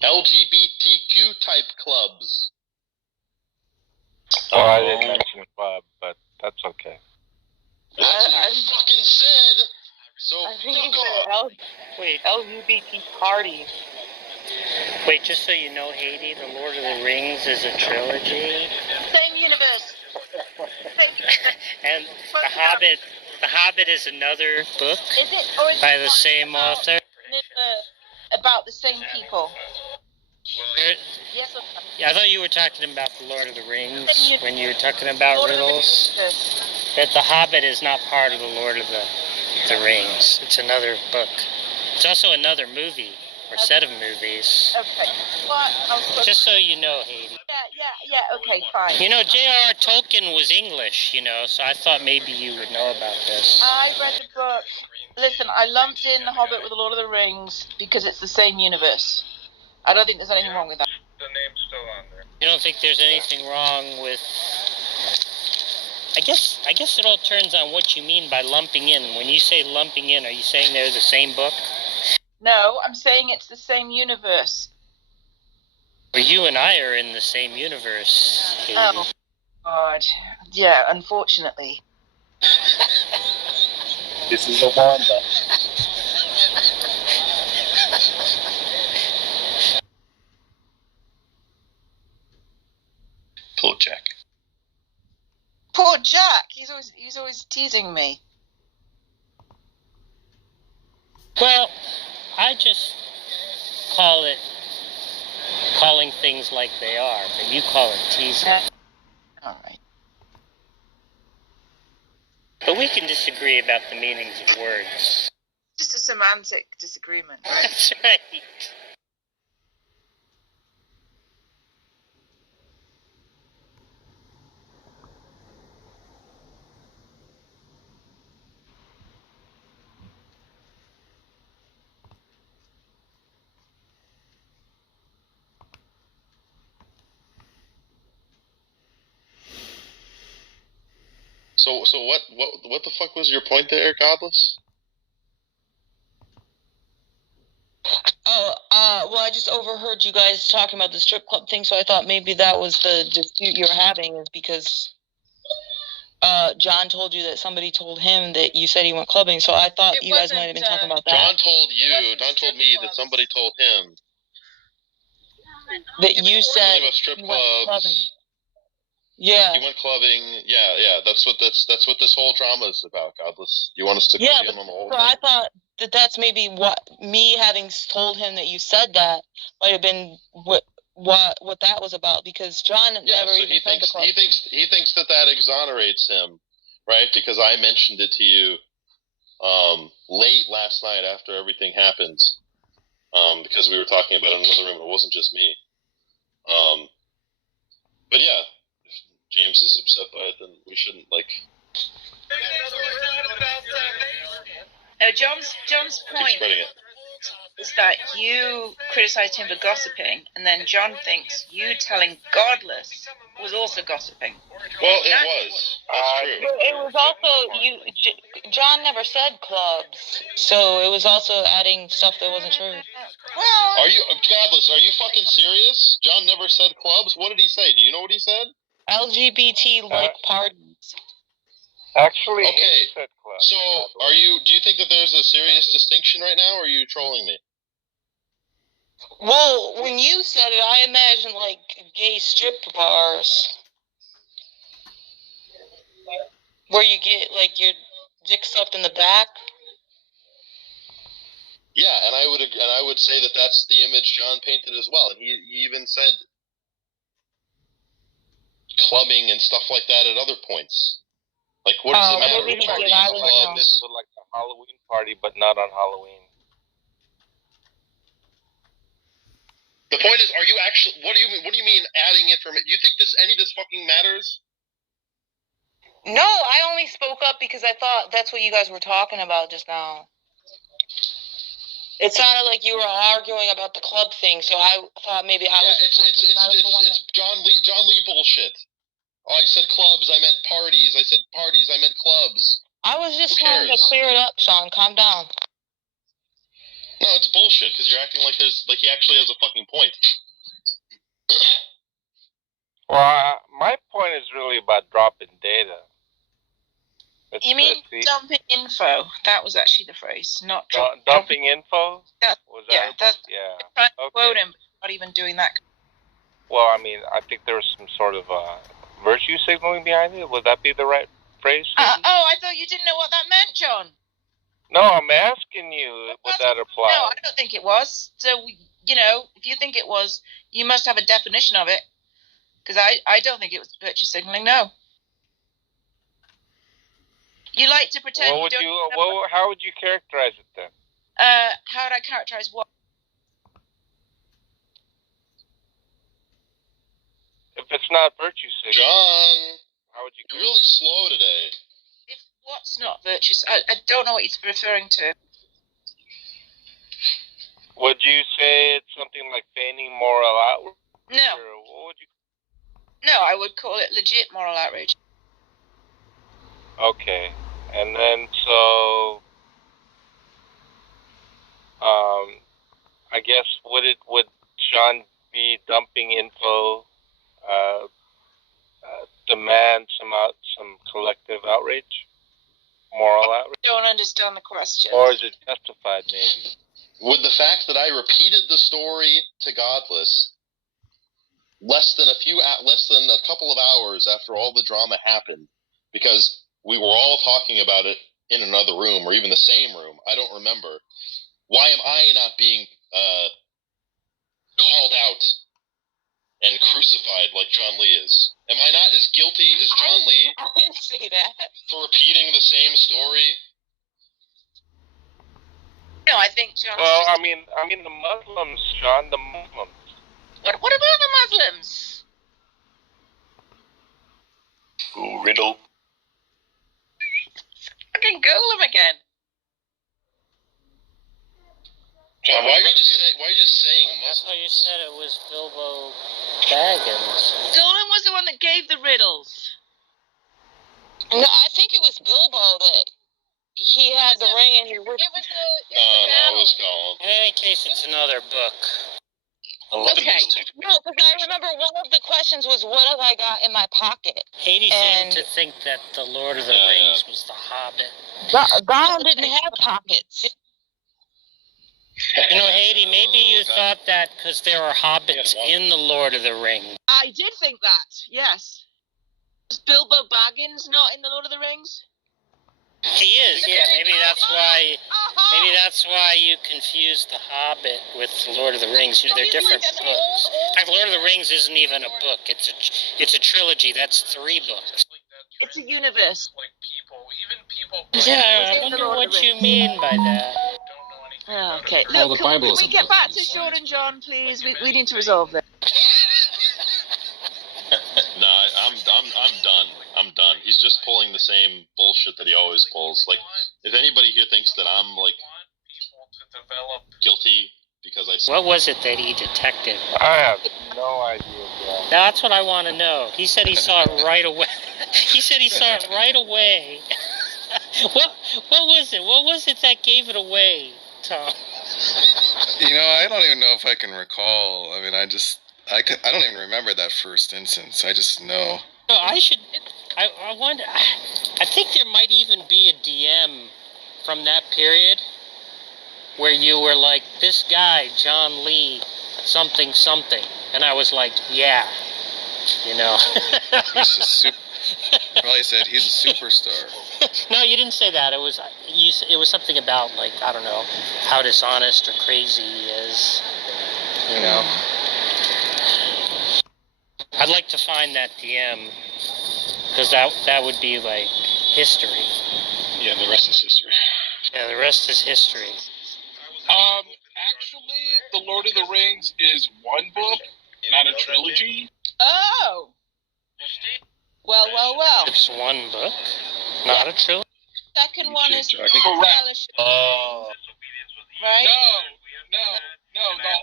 LGBTQ type clubs. Well, I didn't mention club, but that's okay. That's what I fucking said. So I think fuck he off. said LGBT party. Wait, just so you know, Haiti, The Lord of the Rings is a trilogy. Same universe. And The Hobbit is another book Is it, or is by it the not same author. about the same people? There- Yes or no? Yeah, I thought you were talking about The Lord of the Rings when you were talking about riddles. That The Hobbit is not part of The Lord of the Rings. It's another book. It's also another movie. or set of movies. Okay. What? Just so you know, Haiti. Yeah. Okay, fine. You know, J.R.R. Tolkien was English, you know, so I thought maybe you would know about this. I read the book. Listen, I lumped in The Hobbit with The Lord of the Rings because it's the same universe. I don't think there's anything wrong with that. The name's still on there. You don't think there's anything wrong with... I guess it all turns on what you mean by lumping in. When you say lumping in, are you saying they're the same book? No, I'm saying it's the same universe. Well, you and I are in the same universe, Haiti. Oh, God. Yeah, unfortunately. This is a Wanda. Poor Jack. Poor Jack. He's always teasing me. Well, I just call it calling things like they are, but you call it teasing. All right. But we can disagree about the meanings of words. Just a semantic disagreement, right? That's right. So what the fuck was your point there, Godless? Oh, well, I just overheard you guys talking about the strip club thing, so I thought maybe that was the dispute you were having, is because John told you that somebody told him that you said he went clubbing, so I thought you guys might have been talking about that. John told me that somebody told him. That you said about strip you went clubs. clubbing. Yeah. He went clubbing. Yeah. That's what this whole drama is about. Godless. You want us to Yeah, on the whole so thing? I thought that's maybe what me having told him that you said that might have been what that was about, because John never so even said the club. he thinks that exonerates him, right? Because I mentioned it to you late last night after everything happened, because we were talking about it in another room. It wasn't just me. But yeah, if James is upset by it, then we shouldn't No, John's point spreading it. is that you criticized him for gossiping, and then John thinks you telling Godless was also gossiping. Well, it was. That's true. It was also John never said clubs, so it was also adding stuff that wasn't true. Are you Godless? Are you fucking serious? John never said clubs. What did he say? Do you know what he said? LGBT parties. Actually, okay. he said club. So, do you think that there's a serious distinction right now, or are you trolling me? Well, when you said it, I imagined gay strip bars where you get your dick sucked in the back. Yeah, and I would say that that's the image John painted as well, and he even said clubbing and stuff like that at other points. What does it matter? Like a Halloween party, but not on Halloween. The point is, are you actually? What do you mean adding information? You think any of this fucking matters? No, I only spoke up because I thought that's what you guys were talking about just now. It sounded like you were arguing about the club thing, so I thought maybe I was. It's John Lee bullshit. Oh, I said clubs, I meant parties. I said parties, I meant clubs. I was just trying to clear it up, Sean. Calm down. No, it's bullshit, because you're acting like he actually has a fucking point. Well, my point is really about dropping data. You mean dumping info? That was actually the phrase, not dumping info. Yeah. Yeah. Trying to quote him, but not even doing that. Well, I mean, I think there was some sort of virtue signaling behind it. Would that be the right phrase? I thought you didn't know what that meant, John. No, I'm asking you. Would that apply? No, I don't think it was. So, if you think it was, you must have a definition of it. Because I don't think it was virtue signaling. No. You like to pretend how would you characterize it then? How would I characterize what? not virtue signaling? John, How would you? you're really slow today. What's not virtuous? I don't know what he's referring to. Would you say it's something like feigning moral outrage? No. Or what would you? No, I would call it legit moral outrage. Okay, and then so, I guess would Sean be dumping info, demand some collective outrage, moral outrage? I don't understand the question. Or is it justified, maybe? Would the fact that I repeated the story to Godless less than a couple of hours after all the drama happened, because we were all talking about it in another room or even the same room, I don't remember. Why am I not being called out and crucified like John Lee is? Am I not as guilty as John Lee I didn't say that. for repeating the same story? No, I think John. Well, I mean the Muslims, Sean, the Muslims. What about the Muslims? Ooh, riddle. Fucking Google them again. John, why are you just saying That's why you said it was Bilbo Baggins. Dolan was the one that gave the riddles. No, I think it was Bilbo that he had the ring and he would. No, it was Colin. In any case, it's another book. Okay. No, because I remember one of the questions was, "What have I got in my pocket?" Haiti seemed to think that the Lord of the Rings was the Hobbit. Gollum didn't have pockets. You know, Haiti, maybe you thought that because there are hobbits in the Lord of the Rings. I did think that, yes. Was Bilbo Baggins not in the Lord of the Rings? He is, yeah. Maybe that's why you confuse the Hobbit with the Lord of the Rings. You know, they're different books. In fact, Lord of the Rings isn't even a book. It's a trilogy. That's 3 books. It's a universe. Yeah, I wonder what you mean by that. Oh, okay. Well, Look, the Bible can we get back to Sean and John, please? We need to resolve this. No, I'm done. I'm done. He's just pulling the same bullshit that he always pulls. Like, if anybody here thinks that I'm like guilty because I What was it that he detected? I have no idea, John. That's what I want to know. He said he saw it right away. He said he saw it right away. What was it? What was it that gave it away, Tom? You know, I don't even know if I can recall. I mean, I don't even remember that first instance. I just know. No, I wonder. I think there might even be a DM from that period where you were like, this guy, John Lee, something, and I was like, yeah, you know. Probably said he's a superstar. No, you didn't say that. It was something about, like, I don't know, how dishonest or crazy he is, you know. I'd like to find that DM, because that would be, like, history. Yeah, the rest is history. Yeah, the rest is history. Actually, The Lord of the Rings is one book, not a trilogy. Oh! Well. It's one book, not a trilogy. Second one is Correct. Oh. Right? No.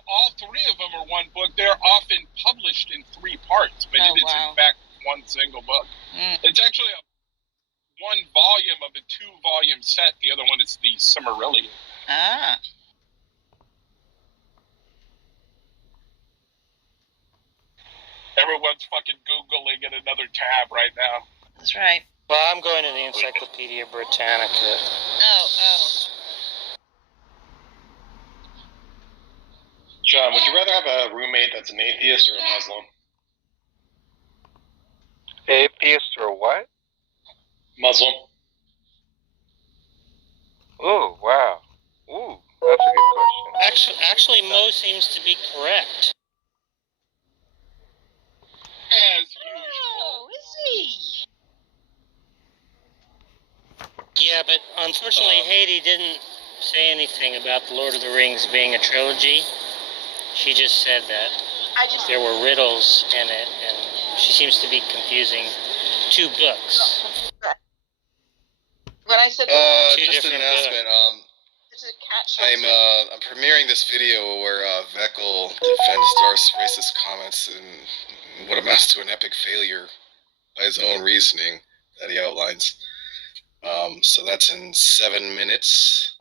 All 3 of them are one book. They're often published in 3 parts, but it is in fact one single book. It's actually one volume of a 2-volume set. The other one is the Silmarillion. Ah. Everyone's fucking Googling in another tab right now. That's right. Well, I'm going to the Encyclopedia Britannica. Oh. John, would you rather have a roommate that's an atheist or a Muslim? Atheist or what? Muslim. Ooh, wow. Ooh, that's a good question. Actually, Mo seems to be correct. As usual. Is he? Yeah, but unfortunately, Haiti didn't say anything about The Lord of the Rings being a trilogy. She just said that there were riddles in it, and She seems to be confusing two books. When I said Two just an different announcement. this is a cat show. I'm premiering this video where Veckel defends Darth's racist comments and what amounts to an epic failure by his own reasoning that he outlines. So that's in 7 minutes.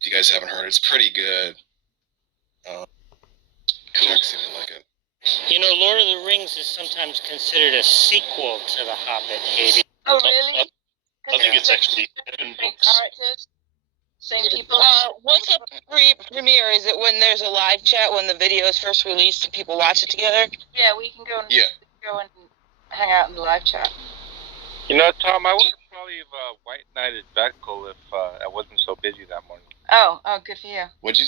If you guys haven't heard it, it's pretty good. Jack seemed to like it. You know, Lord of the Rings is sometimes considered a sequel to The Hobbit, Hades. Oh, really? I think it's actually 7 books. Characters, same people. What's a premiere? Is it when there's a live chat when the video is first released and people watch it together? Yeah, we can go and hang out in the live chat. You know, Tom, I would have probably white knighted Veckel if I wasn't so busy that morning. Oh, good for you. What'd you?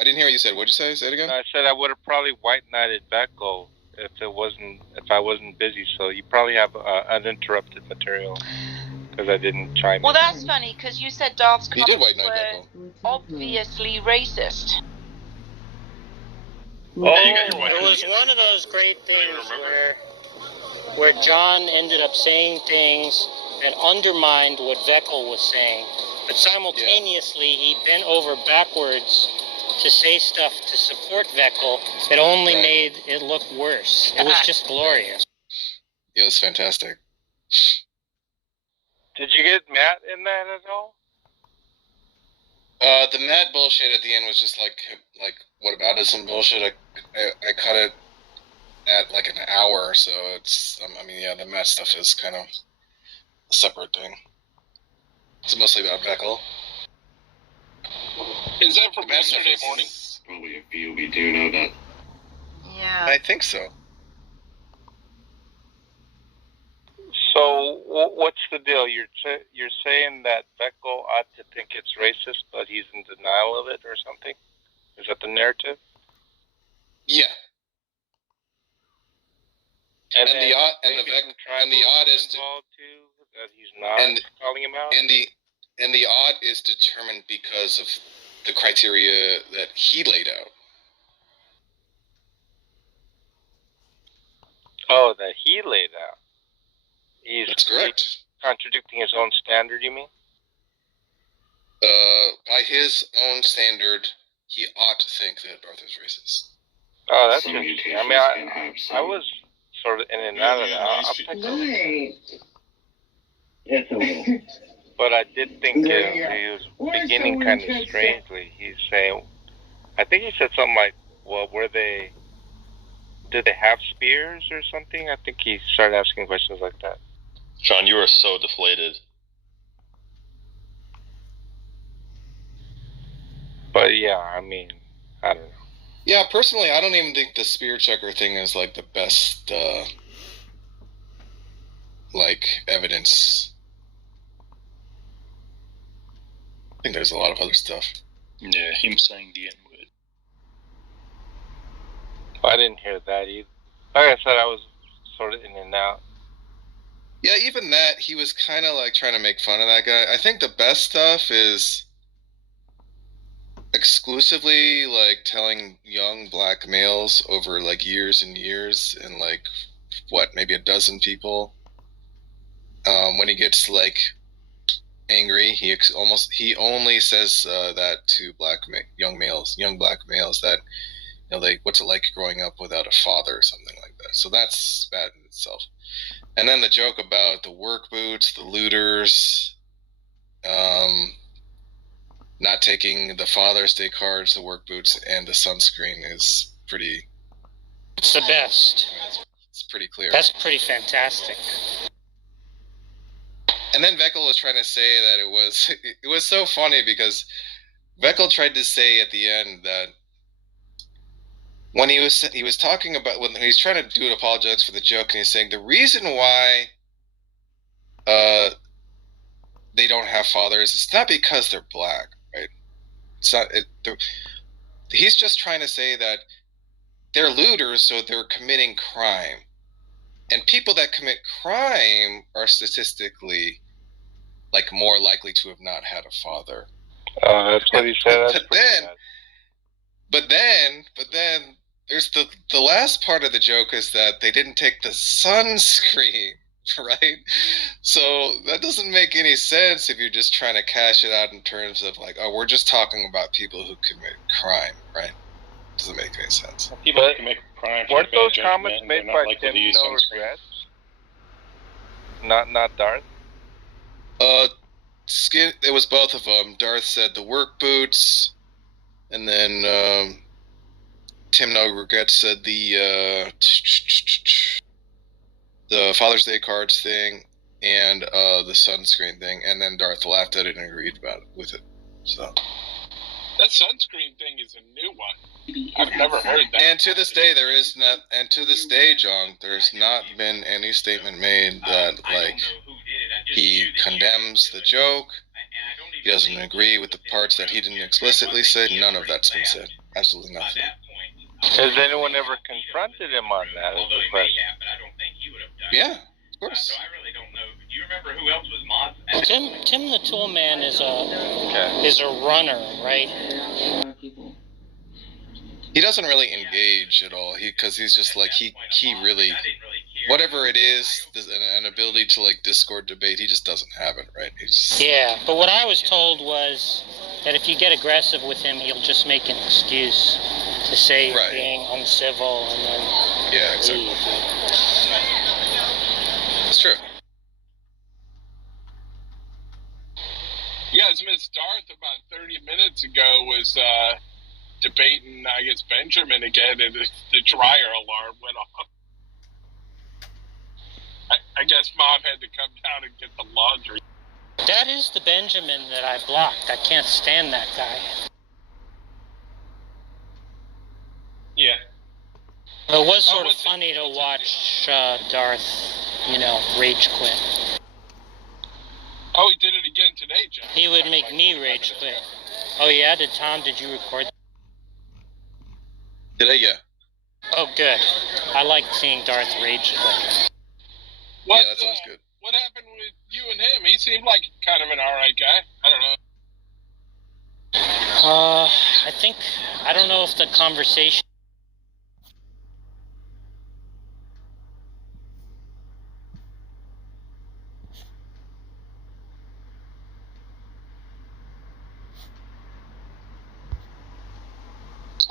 I didn't hear what you said. What'd you say? Say it again. I said I would have probably white knighted Veckel if I wasn't busy. So you probably have uninterrupted material because I didn't chime in. Well, that's funny because you said Darth's He did white comments knight were Veckel. obviously racist. Oh, it was one of those great things where John ended up saying things that undermined what Veckel was saying, but simultaneously he bent over backwards to say stuff to support Veckel that only made it look worse. It was just glorious. It was fantastic. Did you get Matt in that at all? The Matt bullshit at the end was just like whataboutism bullshit. I cut it at like an hour, so it's. I mean, yeah, the Matt stuff is kind of a separate thing. It's mostly about Veckel. Is that from yesterday morning? Probably a few. We do know that. Yeah. I think so. So what's the deal? You're saying that Veckel ought to think it's racist, but he's in denial of it, or something? Is that the narrative? Yeah. And the odd is involved too, that he's not calling him out. And the odd is determined because of the criteria that he laid out. Oh, that he laid out. That's correct. He's contradicting his own standard, you mean? By his own standard, he ought to think that Darth is racist. Oh, that's interesting. I mean, I was sort of in and out of that. I'll take it. But I did think he was beginning kind of strangely. He's saying, I think he said something like, well, did they have spears or something? I think he started asking questions like that. John, you are so deflated. But yeah, I mean, I don't know. Yeah, personally, I don't even think the spear checker thing is like the best, evidence. I think there's a lot of other stuff. Yeah, him saying the N-word. I didn't hear that either. Like I said, I was sort of in and out. Yeah, even that, he was kind of like trying to make fun of that guy. I think the best stuff is exclusively like telling young black males over like years and years and like maybe a dozen people. When he gets like angry, he only says that to young black males that what's it like growing up without a father or something like that. So that's bad in itself. And then the joke about the work boots, the looters, not taking the Father's Day cards, the work boots, and the sunscreen is pretty. It's the best. It's pretty clear. That's pretty fantastic. And then Veckel was trying to say that it was so funny because Veckel tried to say at the end that when he was talking about when he's trying to do an apologetics for the joke, and he's saying the reason why they don't have fathers, it's not because they're black, right? It's not. He's just trying to say that they're looters, so they're committing crime, and people that commit crime are statistically more likely to have not had a father. That's what he said. But then there's the last part of the joke is that they didn't take the sunscreen, right? So that doesn't make any sense if you're just trying to cash it out in terms of like, oh, we're just talking about people who commit crime, right? Doesn't make any sense. People who commit crime. Weren't those comments made by Tim No Regrets? Not Darth. It was both of them. Darth said the work boots, and then Tim No Regrets said the Father's Day cards thing and the sunscreen thing, and then Darth laughed at it and agreed with it. So that sunscreen thing is a new one. I've never heard that. And to this day, there is not. And to this day, John, there's not been any statement made that like he condemns the joke. He doesn't agree with the parts that he didn't explicitly say. None of that's been said. Absolutely nothing. Has anyone ever confronted him on that? Is the question. Yeah, of course. So I really don't know. Do you remember who else was mods? Tim the Toolman is a runner, right? He doesn't really engage at all. Because he's just like he really, whatever it is, an ability to like Discord debate, he just doesn't have it, right? Yeah, but what I was told was that if you get aggressive with him, he'll just make an excuse to say you're being uncivil and then exactly. leave. It's true. You guys missed Darth about 30 minutes ago was debating, I guess, Benjamin again, and the dryer alarm went off. I guess Mom had to come down and get the laundry. That is the Benjamin that I blocked. I can't stand that guy. Yeah. It was sort of funny to watch Darth, rage quit. Oh, he did it again today, John. He would make me rage quit. Oh yeah, did you record that? Did I? Yeah. Oh good. I like seeing Darth rage quit. Yeah, that's always good. What happened with you and him? He seemed like kind of an alright guy. I don't know. I don't know if the conversation.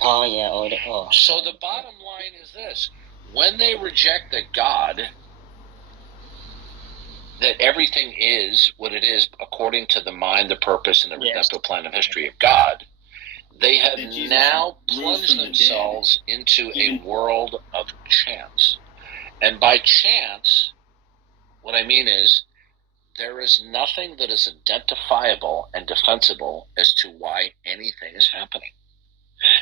Oh, yeah. Oh. So the bottom line is this. When they reject that God, that everything is what it is according to the mind, the purpose, and the redemptive plan of history of God, they have now plunged themselves into a world of chance. And by chance, what I mean is, there is nothing that is identifiable and defensible as to why anything is happening.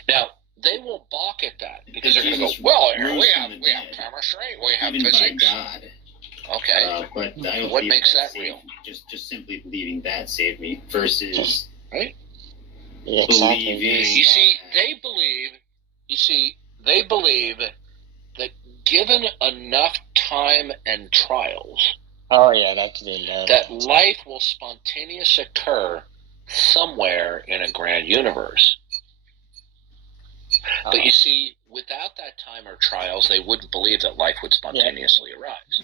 Now, they will balk at that because they're going to go, well, we have chemistry, we have physics. God. Okay, but what makes that real? Just simply believing that saved me versus right. Yeah, exactly. You see, they believe that given enough time and trials, that life will spontaneously occur somewhere in a grand universe. But you see, without that time or trials, they wouldn't believe that life would spontaneously arise.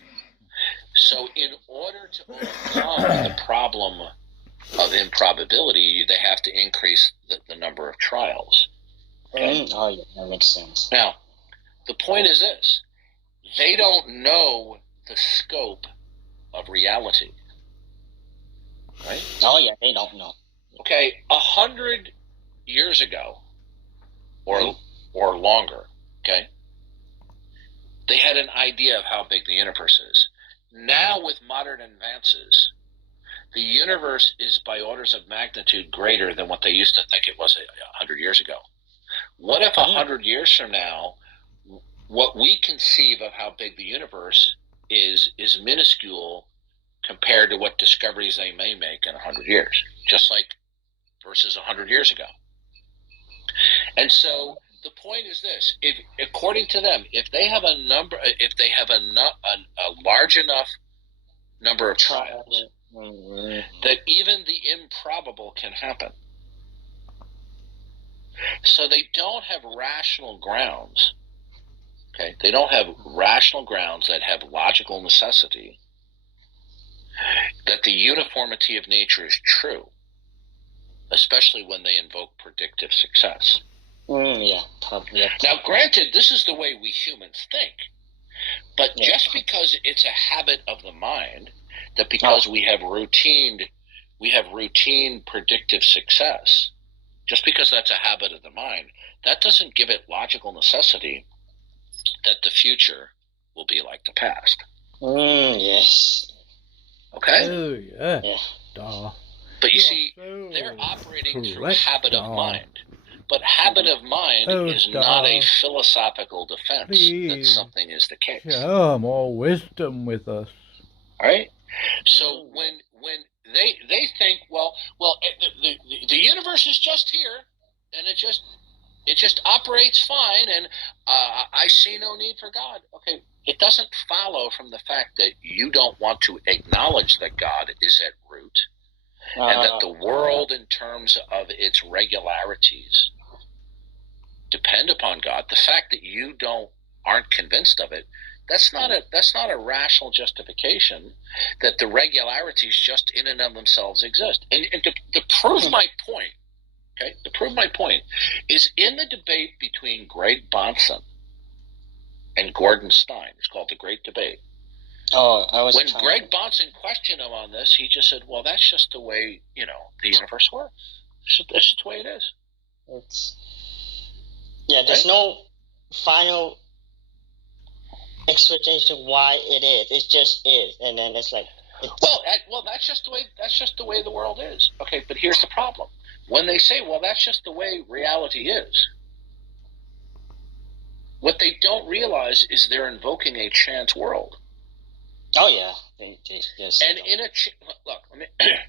So in order to overcome the problem of improbability, they have to increase the number of trials. Okay? Oh, yeah, that makes sense. Now, the point is this. They don't know the scope of reality. Right? Oh, yeah, they don't know. Okay, 100 years ago, or longer, okay, they had an idea of how big the universe is. Now, with modern advances, the universe is by orders of magnitude greater than what they used to think it was 100 years ago. What if 100 years from now, what we conceive of how big the universe is minuscule compared to what discoveries they may make in 100 years, just like versus 100 years ago? And so the point is this: if, according to them, if they have a large enough number of trials, that even the improbable can happen. So they don't have rational grounds Okay, they don't have rational grounds that have logical necessity that the uniformity of nature is true, especially when they invoke predictive success. Yeah. Now, granted, this is the way we humans think, but just because it's a habit of the mind, that because we have routine predictive success, just because that's a habit of the mind, that doesn't give it logical necessity that the future will be like the past. Yes. Okay? Oh, yeah. Yeah. But you see, they're operating through habit of mind. But habit of mind is not a philosophical defense that something is the case. Share more wisdom with us. All right? So when they think, the universe is just here, and it just operates fine, and I see no need for God. Okay, it doesn't follow from the fact that you don't want to acknowledge that God is at root, and that the world, in terms of its regularities, depend upon God. The fact that you aren't convinced of it, that's not a rational justification that the regularities just in and of themselves exist. And to prove my point, okay, to prove my point is in the debate between Greg Bahnsen and Gordon Stein. It's called the Great Debate. When Greg Bahnsen questioned him on this, he just said, "Well, that's just the way the universe works. That's just the way it is." There's no final explanation why it is. It just is, and then it's like. That's just the way the world is. Okay, but here's the problem: when they say, "Well, that's just the way reality is," what they don't realize is they're invoking a chance world. Oh yeah, yes. And in a look,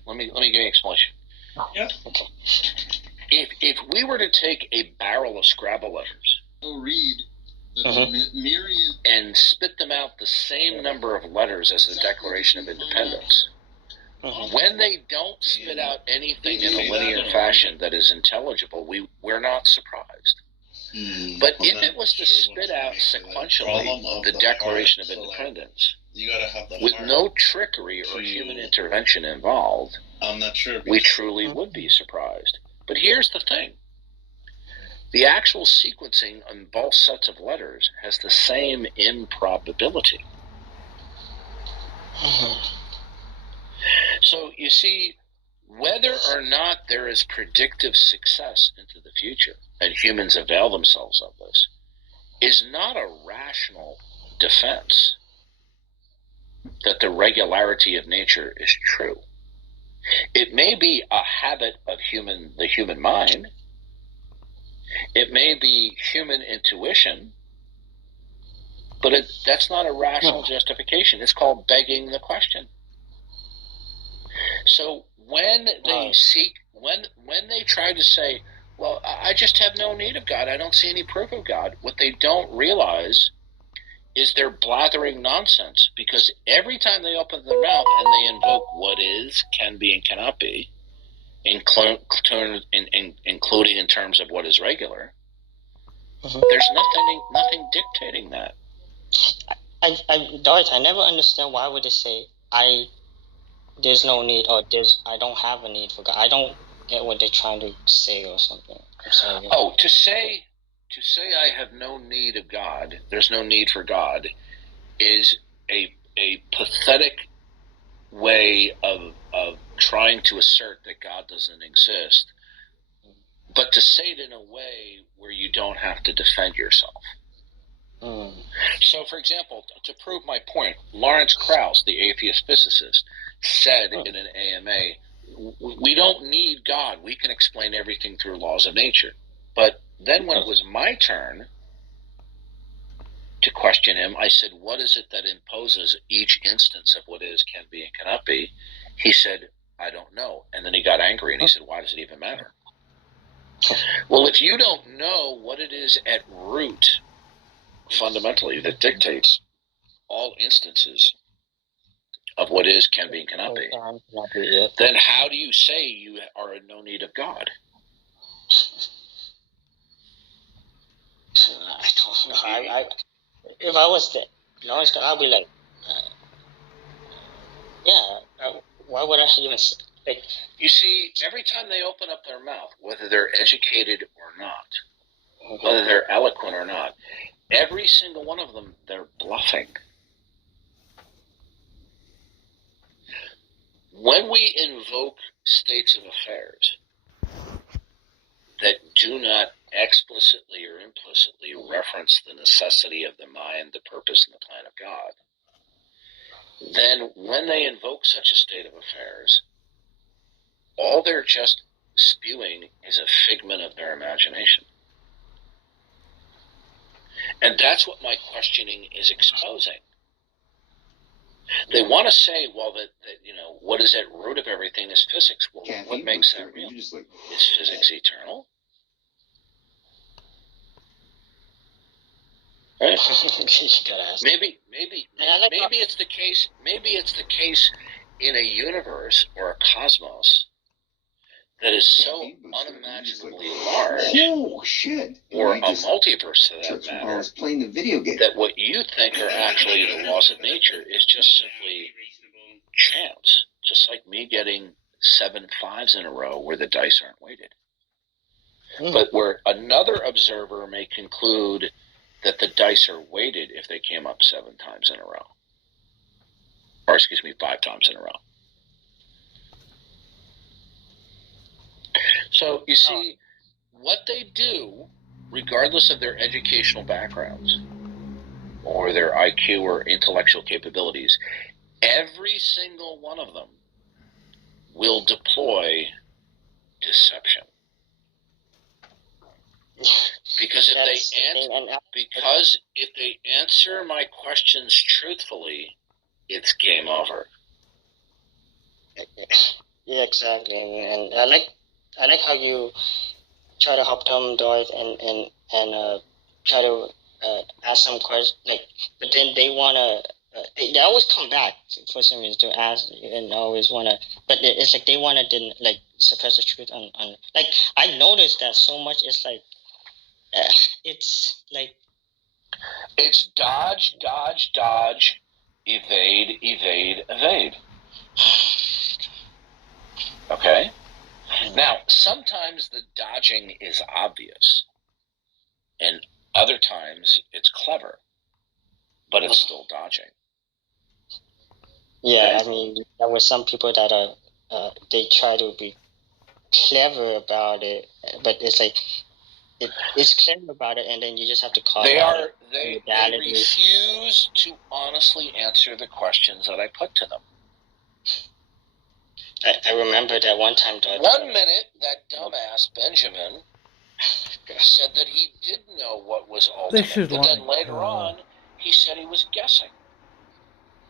let me give you an explanation. Yeah. Okay. If we were to take a barrel of Scrabble letters, read myriad, and spit them out the same number of letters as the Declaration of Independence, when they don't spit out anything in a linear fashion that is intelligible, we're not surprised. But if it was to spit out sequentially the Declaration of Independence, with no trickery or human intervention involved, I'm not sure. We truly would be surprised. But here's the thing. The actual sequencing on both sets of letters has the same improbability. So, you see, whether or not there is predictive success into the future, and humans avail themselves of this, is not a rational defense that the regularity of nature is true. It may be a habit of the human mind. It may be human intuition, but that's not a rational justification. It's called begging the question. So when they when they try to say, "Well, I just have no need of God. I don't see any proof of God," what they don't realize is they're blathering nonsense, because every time they open their mouth and they invoke what is, can be, and cannot be, including in terms of what is regular, there's nothing dictating that. Doris, I never understand why would they say there's no need, or I don't have a need for God. I don't get what they're trying to say or something. I'm sorry. Oh, to say I have no need of God, there's no need for God, is a pathetic way of trying to assert that God doesn't exist, but to say it in a way where you don't have to defend yourself. So, for example, to prove my point, Lawrence Krauss, the atheist physicist, said in an AMA, "We don't need God. We can explain everything through laws of nature." But then when it was my turn to question him, I said, "What is it that imposes each instance of what is, can be, and cannot be?" He said, "I don't know." And then he got angry and he said, "Why does it even matter?" Well, if you don't know what it is at root, fundamentally, that dictates all instances of what is, can be, and cannot be, then how do you say you are in no need of God? I don't know. if I was the lawrence guy, I'd be like, why would I even like? You see, every time they open up their mouth, whether they're educated or not, whether they're eloquent or not, every single one of them, they're bluffing. When we invoke states of affairs that do not explicitly or implicitly reference the necessity of the mind, the purpose, and the plan of God, then when they invoke such a state of affairs, all they're just spewing is a figment of their imagination. And that's what my questioning is exposing. They want to say, well, that what is at root of everything is physics. Well, what makes that real? Is physics eternal? Right? Maybe it's the case. Maybe it's the case in a universe or a cosmos that is so unimaginably large, or a multiverse for that matter, that what you think are actually the laws of nature is just simply chance. Just like me getting 7 5s in a row where the dice aren't weighted. But where another observer may conclude that the dice are weighted if they came up 7 times in a row. Or, 5 times in a row. So, you see, what they do, regardless of their educational backgrounds, or their IQ or intellectual capabilities, every single one of them will deploy deception. Because if they answer my questions truthfully, it's game over. Yeah, exactly. And I like how you try to help them, Darth, and try to ask some questions. But then they wanna. They always come back for some reason to ask and always wanna. But it's like they wanna suppress the truth on. Like I noticed that so much. It's like. It's like. It's dodge, dodge, dodge, evade, evade, evade. Okay? Now, sometimes the dodging is obvious, and other times it's clever, but it's still dodging. Yeah, I mean, there were some people that are, they try to be clever about it, but it's like, it's clever about it, and then you just have to call They it. They refuse to honestly answer the questions that I put to them. I remember that one time. One minute, that dumbass Benjamin said that he didn't know what was ultimate, but then later on, he said he was guessing.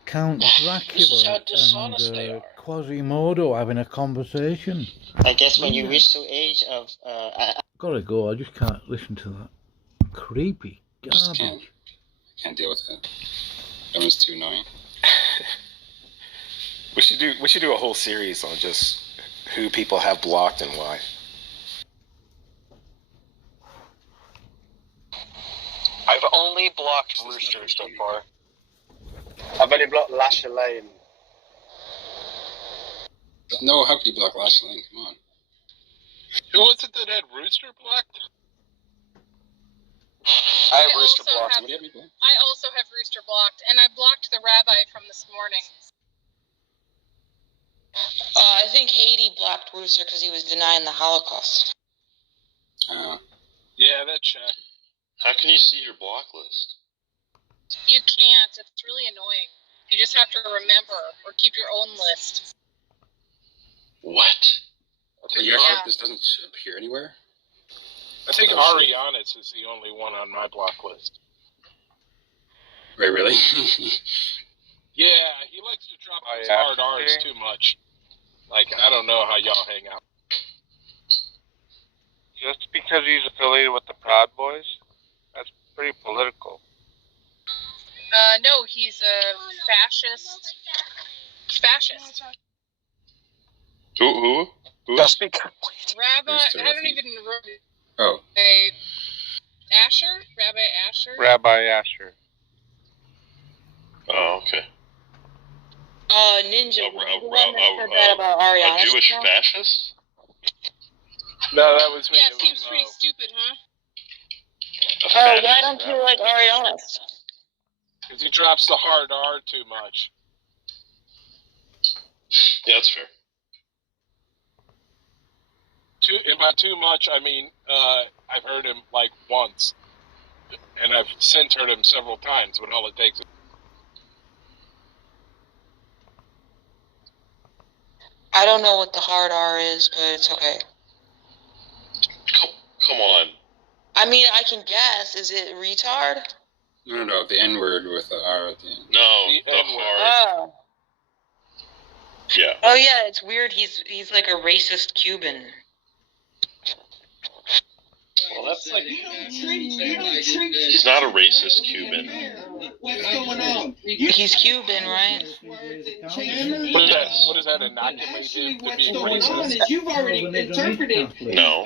Count Dracula and Quasimodo having a conversation. I guess when you reach the age of... Gotta go, I just can't listen to that. Creepy garbage. Can't deal with it. Everyone's too annoying. We should do a whole series on just who people have blocked and why. I've only blocked Rooster so far. I've only blocked Lasher Lane. No, how could you block Lasher Lane? Come on. Who was it that had Rooster blocked? I have Rooster blocked. I also have Rooster blocked, and I blocked the rabbi from this morning. I think Haiti blocked Rooster because he was denying the Holocaust. Yeah, that check. How can you see your block list? You can't. It's really annoying. You just have to remember or keep your own list. What? Your list doesn't appear anywhere? I think Arianis is the only one on my block list. Wait, really? Yeah, he likes to drop those hard R's too much. Like, I don't know how y'all hang out. Just because he's affiliated with the Proud Boys? That's pretty political. No, he's a fascist. Who? Just because. Rabbi, I haven't even... Oh. Asher? Rabbi Asher? Rabbi Asher. Okay. Ninja, the one that said that about Ariana. A Jewish fascist? No, that was me. Yeah, seems pretty stupid, huh? Oh, why don't you like Arianas? Because he drops the hard R too much. Yeah, that's fair. And by too much, I mean I've heard him like once, and I've since heard him several times. But all it takes. I don't know what the hard R is, but it's okay. Come on. I mean, I can guess. Is it retard? No, the N word with the R at the end. No, the hard. Oh. Yeah. Oh yeah, it's weird. He's like a racist Cuban. Well, that's like. He's not a racist Cuban. What's going on? He's Cuban, right? What does that inoculate him to be racist? You've already interpreted. No.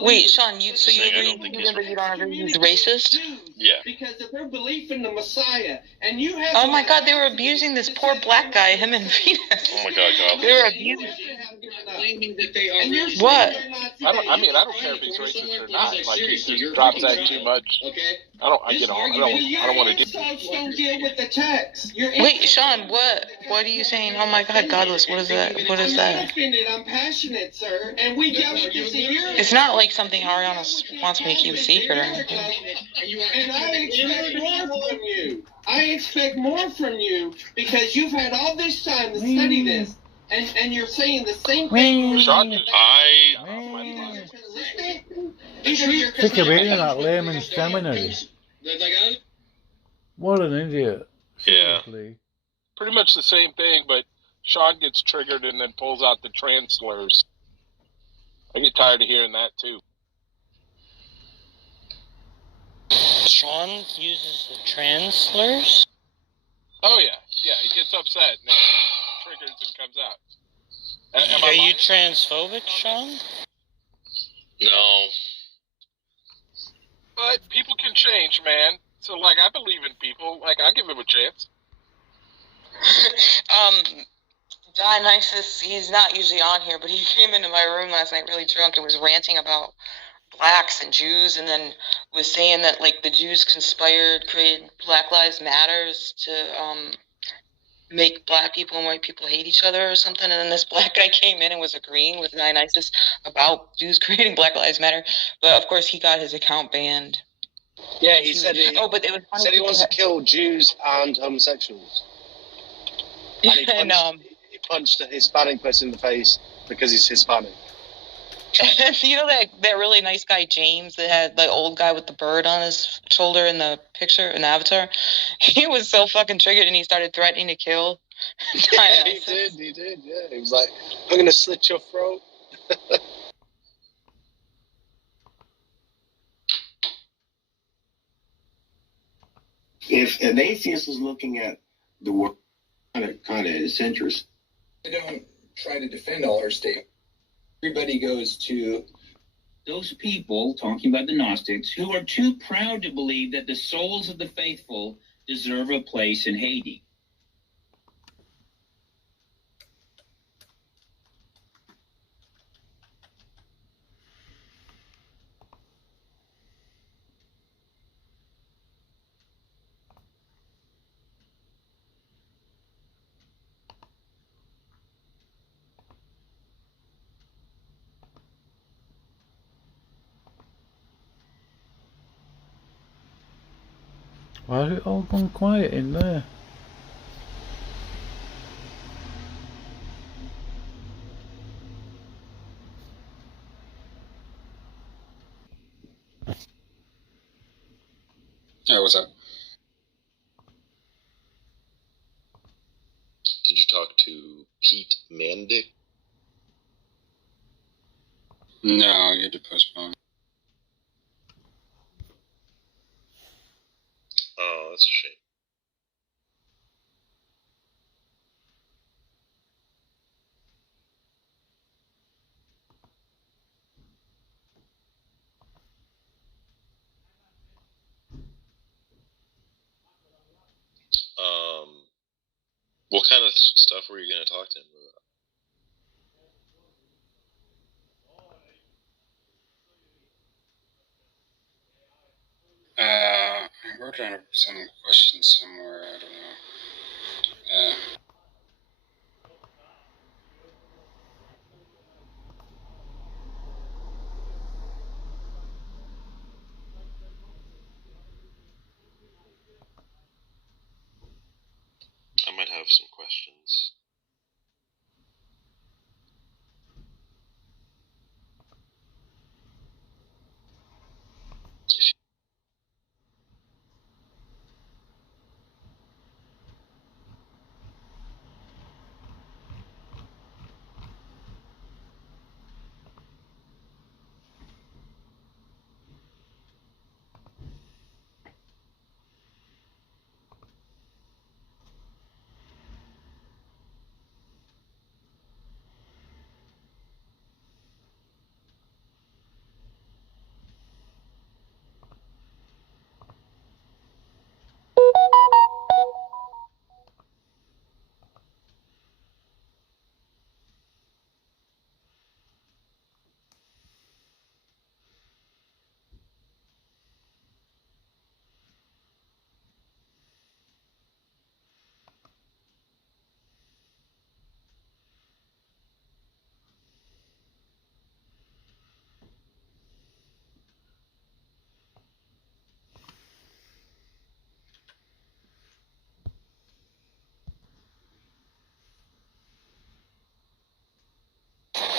Wait, Sean, you agree with Cuban, but you don't agree he's racist? Yeah. Because of their belief in the Messiah, and you have. Oh my God, they were abusing this poor black guy, him and Venus. Oh my God. They were abusing. What? I don't care if he's racist or not. Like he just drops that too much. I don't want to do. Don't deal with the text. Wait, Sean, what are you saying? Oh my God, Godless, what is that? What is that? I'm passionate, sir, and we dealt with this a year ago. It's not like something Ariana wants me to keep a secret or anything. And I expect more from you. I expect more from you because you've had all this time to study this, and you're saying the same thing. Sick of hearing that layman seminary. What an idiot. Seriously. Pretty much the same thing, but Sean gets triggered and then pulls out the trans slurs. I get tired of hearing that too. Sean uses the trans slurs? Oh yeah, he gets upset and it triggers and comes out. Are you transphobic, Sean? No. But people can change, man. So, like, I believe in people. Like, I give them a chance. Dionysus, he's not usually on here, but he came into my room last night really drunk and was ranting about blacks and Jews, and then was saying that, like, the Jews conspired, created Black Lives Matters to make black people and white people hate each other or something. And then this black guy came in and was agreeing with Dionysus about Jews creating Black Lives Matter. But, of course, he got his account banned. Yeah, he said he wants to kill Jews and homosexuals. And he punched a Hispanic person in the face because he's Hispanic. You know that really nice guy James that had the old guy with the bird on his shoulder in the picture in the avatar? He was so fucking triggered and he started threatening to kill. Yeah, he did. Yeah, he was like, "I'm gonna slit your throat." If an atheist is looking at the world kind of as centrist, they don't try to defend all our state. Everybody goes to those people, talking about the Gnostics, who are too proud to believe that the souls of the faithful deserve a place in Hades. Why has it all gone quiet in there? Yeah, what's up? Did you talk to Pete Mandic? No, you had to postpone. Oh, that's a shame. What kind of stuff were you going to talk to him about? I wrote down some questions somewhere. I don't know. I might have some questions.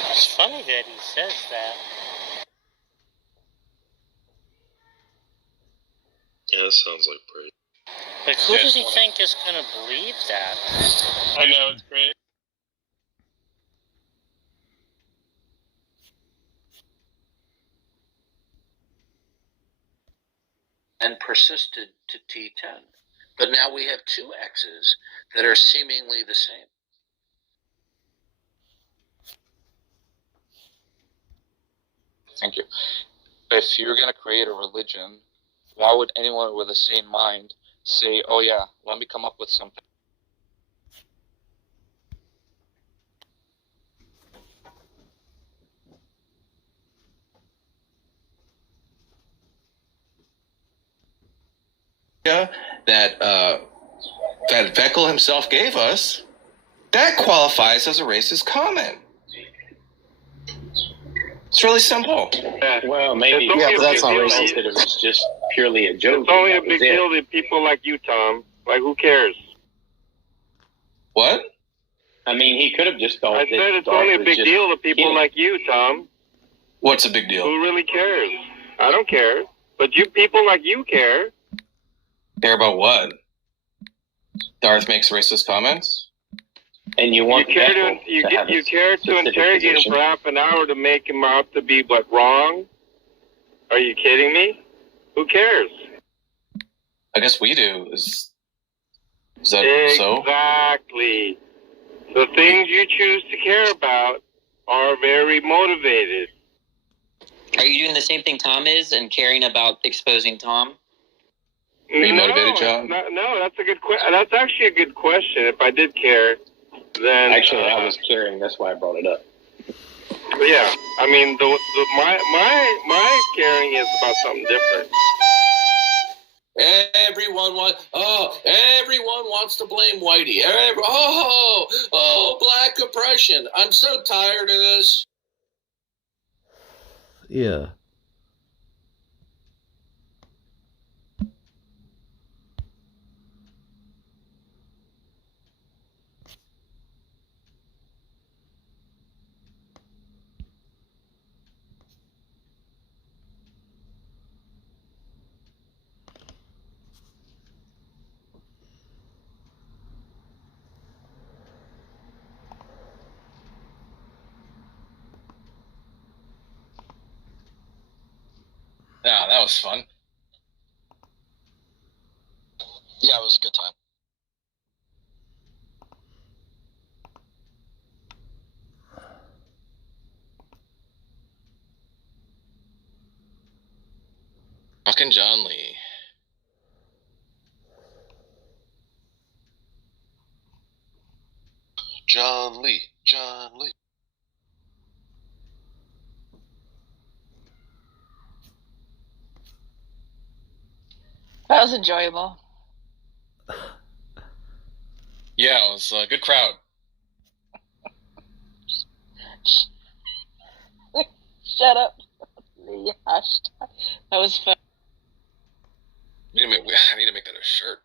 It's funny that he says that. Yeah, that sounds like praise. Like, who does he think is going to believe that? I know, it's great. And persisted to T10. But now we have two X's that are seemingly the same. Thank you. If you're going to create a religion, why would anyone with a sane mind say, oh yeah, let me come up with something? That Veckel himself gave us, that qualifies as a racist comment. It's really simple. Well, maybe. Yeah, but that's not racist. It was just purely a joke. It's only a big deal to people like you, Tom. Like, who cares? What? I mean, he could have just thought. I said it's only a big deal to people like you, Tom. What's a big deal? Who really cares? I don't care. But you people like you care. Care about what? Darth makes racist comments? And you want you care to interrogate him for half an hour to make him out to be what, wrong? Are you kidding me? Who cares? I guess we do. Is that so? Exactly. The things you choose to care about are very motivated. Are you doing the same thing Tom is and caring about exposing Tom? Are you motivated, John? No, that's a good question. That's actually a good question. If I did care, then actually I was caring. That's why I brought it up. Yeah, I mean, my caring is about something different. Everyone wants to blame Whitey. Black oppression. I'm so tired of this. Yeah. Yeah, that was fun. Yeah, it was a good time. Fucking John Lee. John Lee. John Lee. That was enjoyable. Yeah, it was a good crowd. Shut up. The hashtag. That was fun. I need to make that a shirt.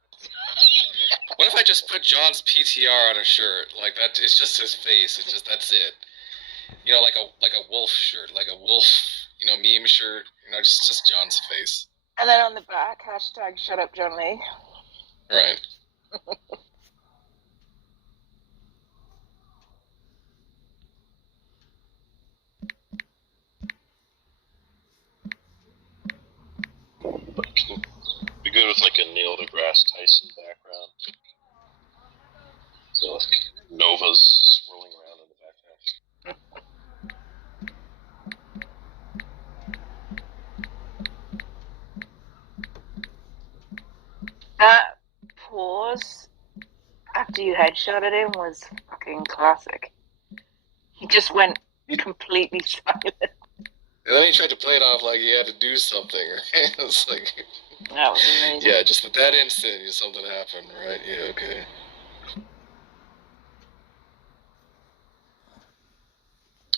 What if I just put John's PTR on a shirt? Like that, it's just his face. It's just that's it. You know, like a wolf shirt, like a wolf, meme shirt. Just John's face. And then on the back, hashtag shut up, John Lee. Right. Be good with like a Neil deGrasse Tyson background. So like Nova's swirling around in the background. That pause after you headshotted him was fucking classic. He just went completely silent. And then he tried to play it off like he had to do something. Right? It's like, that was amazing. Yeah, just at that instant, something happened, right? Yeah, okay.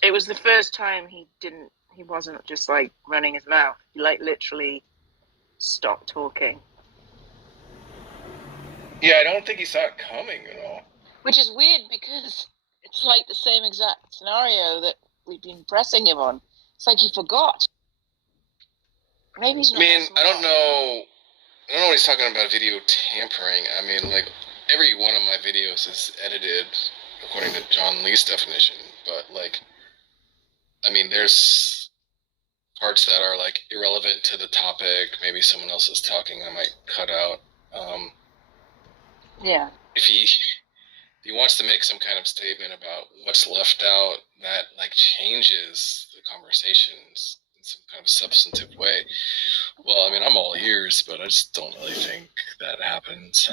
It was the first time he wasn't just like running his mouth. He like literally stopped talking. Yeah, I don't think he saw it coming at all. Which is weird because it's like the same exact scenario that we've been pressing him on. It's like he forgot. Maybe he's not. I mean, I don't know what he's talking about video tampering. I mean, like, every one of my videos is edited according to John Lee's definition, but, like, I mean, there's parts that are, like, irrelevant to the topic. Maybe someone else is talking, I might cut out. Yeah. If he wants to make some kind of statement about what's left out that, like, changes the conversations in some kind of substantive way, well, I mean, I'm all ears, but I just don't really think that happens.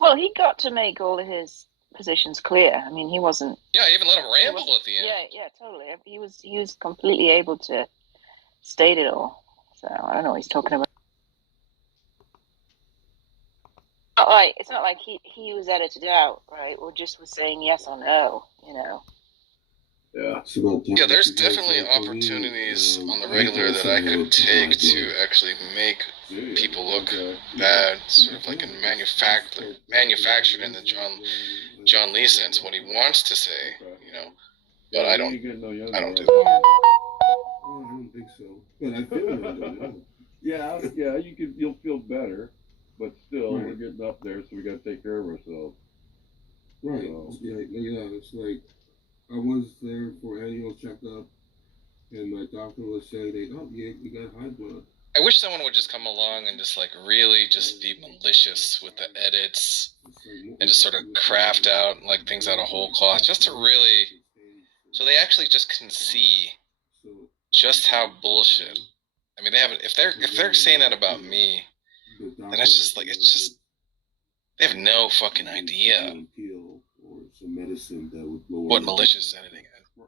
Well, he got to make all of his positions clear. I mean, he wasn't. Yeah, I even let him ramble at the end. Yeah, totally. He was completely able to state it all. So I don't know what he's talking about. It's not like he was edited out, right? Or just was saying yes or no, Yeah. Yeah, there's definitely opportunities on the regular that I could take to actually make people look bad, sort of like in manufactured in the John Lee sense, what he wants to say, But I don't do that. I don't think so. But I feel it. Yeah, you'll feel better, but still, we're getting up there, so we got to take care of ourselves. Right. So. Yeah, it's like I was there for annual checkup, and my doctor was saying, you got high blood. I wish someone would just come along and just like really just be malicious with the edits and just sort of craft out like things out of whole cloth, just to really, so they actually just can see just how bullshit. I mean, they haven't. If they're saying that about me, then it's just like they have no fucking idea what malicious editing is.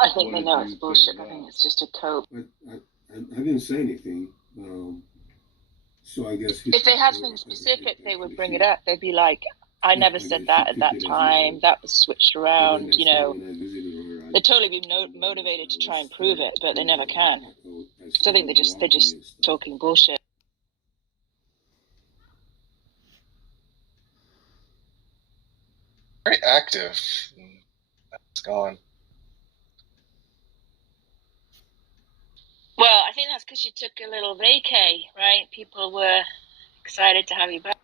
I think they know it's bullshit. I think it's just a cope. I didn't say anything, so I guess if they had something specific, they would bring it up. They'd be like, "I never said that at that time. That was switched around." They'd totally be motivated to try and prove it, but they never can. So I think they're just talking bullshit. Very active. It's gone. Well, I think that's because you took a little vacay, right? People were excited to have you back.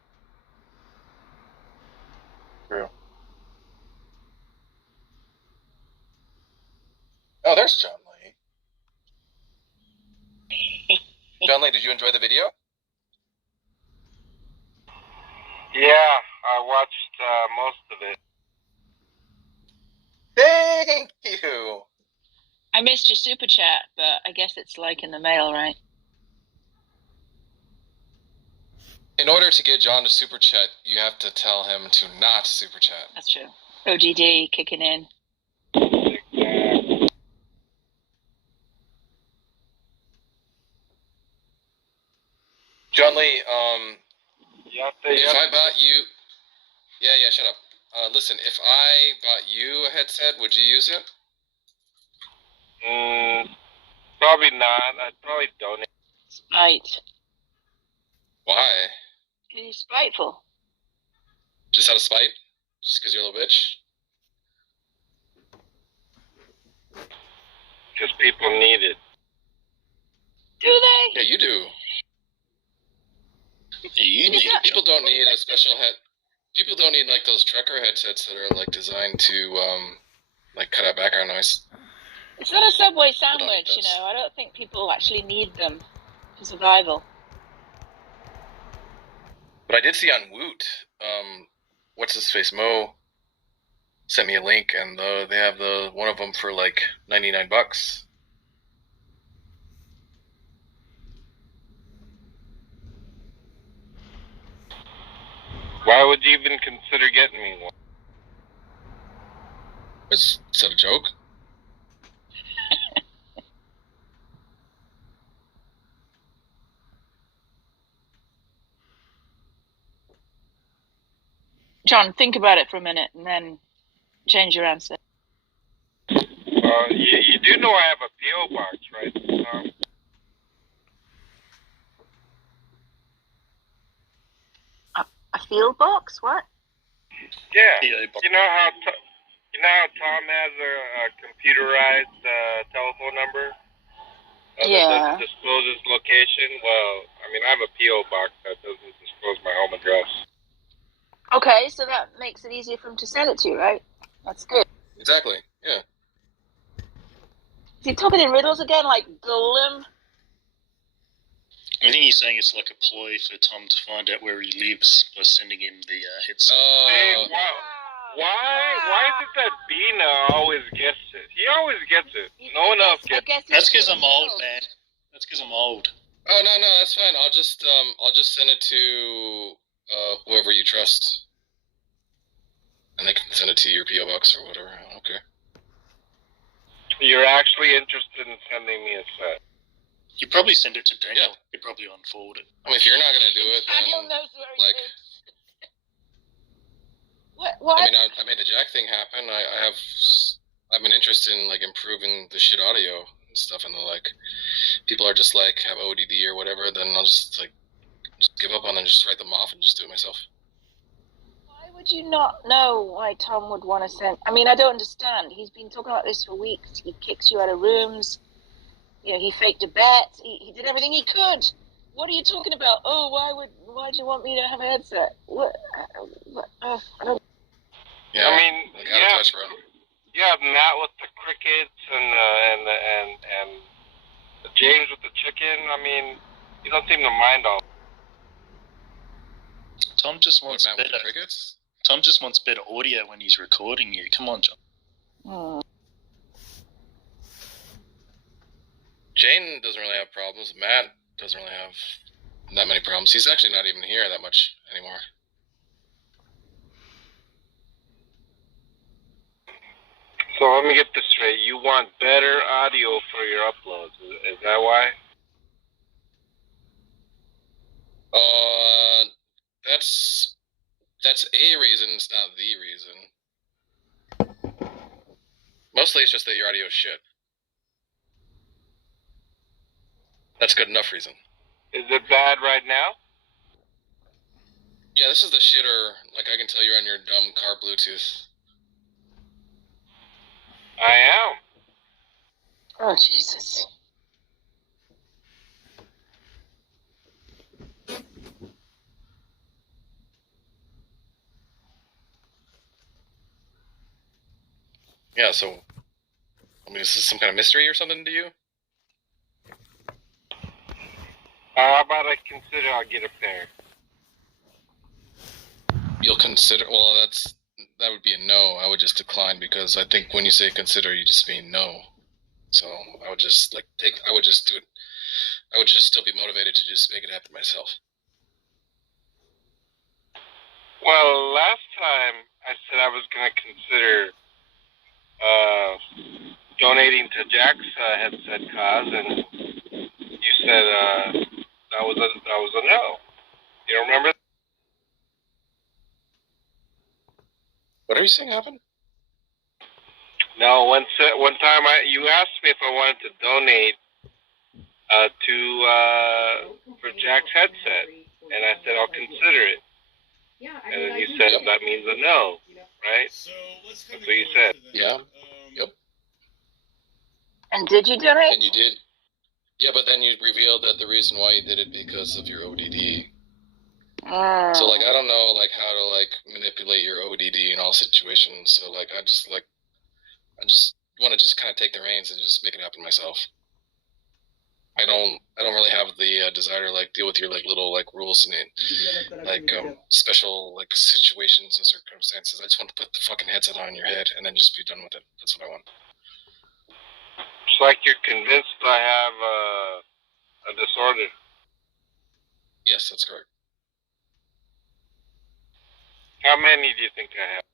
True. Oh, there's John Lee. John Lee, did you enjoy the video? Yeah, I watched most of it. Thank you. I missed your super chat, but I guess it's like in the mail, right? In order to get John to super chat, you have to tell him to not super chat. That's true. OGD kicking in. John Lee, if I bought you, yeah, shut up. Listen, if I bought you a headset, would you use it? Probably not. I'd probably donate. Spite. Why? Because he's spiteful. Just out of spite? Just because you're a little bitch? Because people need it. Do they? Yeah, you do. You need it. People don't need a special head. People don't need like those trucker headsets that are like designed to like cut out background noise. It's not a Subway sandwich, you know. I don't think people actually need them for survival. But I did see on Woot, what's his face, Mo, sent me a link, and they have one of them for like $99. Why would you even consider getting me one? Is that a joke? John, think about it for a minute and then change your answer. You do know I have a P.O. box, right? A field box? What? Yeah. You know how Tom has a computerized telephone number? Yeah. That doesn't disclose his location? Well, I mean, I have a P.O. box that doesn't disclose my home address. Okay, so that makes it easier for him to send it to you, right? That's good. Exactly, yeah. Is he talking in riddles again, like Golem? I think he's saying it's like a ploy for Tom to find out where he lives by sending him the headset. Hey, why is it that Bina always gets it? He always gets it. No one else gets it. That's because I'm old, man. That's because I'm old. Oh no, that's fine. I'll just send it to whoever you trust, and they can send it to your P.O. box or whatever. I don't care. You're actually interested in sending me a set? You probably send it to Daniel. He'd probably unfold it. I mean, if you're not gonna do it, then Daniel knows where he like. lives. What? I mean, I made the Jack thing happen. I've been interested in like improving the shit audio and stuff, and like people are just like have ODD or whatever. Then I'll just give up on them, just write them off, and just do it myself. Why would you not know why Tom would want to send? I mean, I don't understand. He's been talking about this for weeks. He kicks you out of rooms. You know, he faked a bet. He did everything he could. What are you talking about? Oh, why do you want me to have a headset? What? I don't. Yeah, I mean, you have Matt with the crickets and James with the chicken. I mean, you don't seem to mind all. Tom just wants better. Tom just wants better audio when he's recording you. Come on, John. Jane doesn't really have problems. Matt doesn't really have that many problems. He's actually not even here that much anymore. So let me get this straight. You want better audio for your uploads. Is that why? That's a reason. It's not the reason. Mostly it's just that your audio is shit. That's good enough reason. Is it bad right now? Yeah, this is the shitter. Like I can tell you're on your dumb car Bluetooth. I am. Oh, Jesus. Yeah, so, I mean, is this some kind of mystery or something to you? How about I consider I'll get a pair? You'll consider, well, that would be a no. I would just decline because I think when you say consider, you just mean no. So I would just I would just do it. I would just still be motivated to just make it happen myself. Well, last time I said I was going to consider donating to Jack's headset cause, and you said that was a no. You remember? What are you saying happened? No, one time you asked me if I wanted to donate for Jack's headset, and I said I'll consider it. And then you said that means a no, right? That's what you said. Yeah. Yep. And did you donate? And you did. Yeah, but then you revealed that the reason why you did it because of your ODD. So like I don't know like how to like manipulate your ODD in all situations. So like I just want to just kind of take the reins and just make it happen myself. I don't really have the desire to like deal with your like little like rules and like special like situations and circumstances. I just want to put the fucking headset on your head and then just be done with it. That's what I want. It's like you're convinced I have a disorder. Yes, that's correct. How many do you think I have?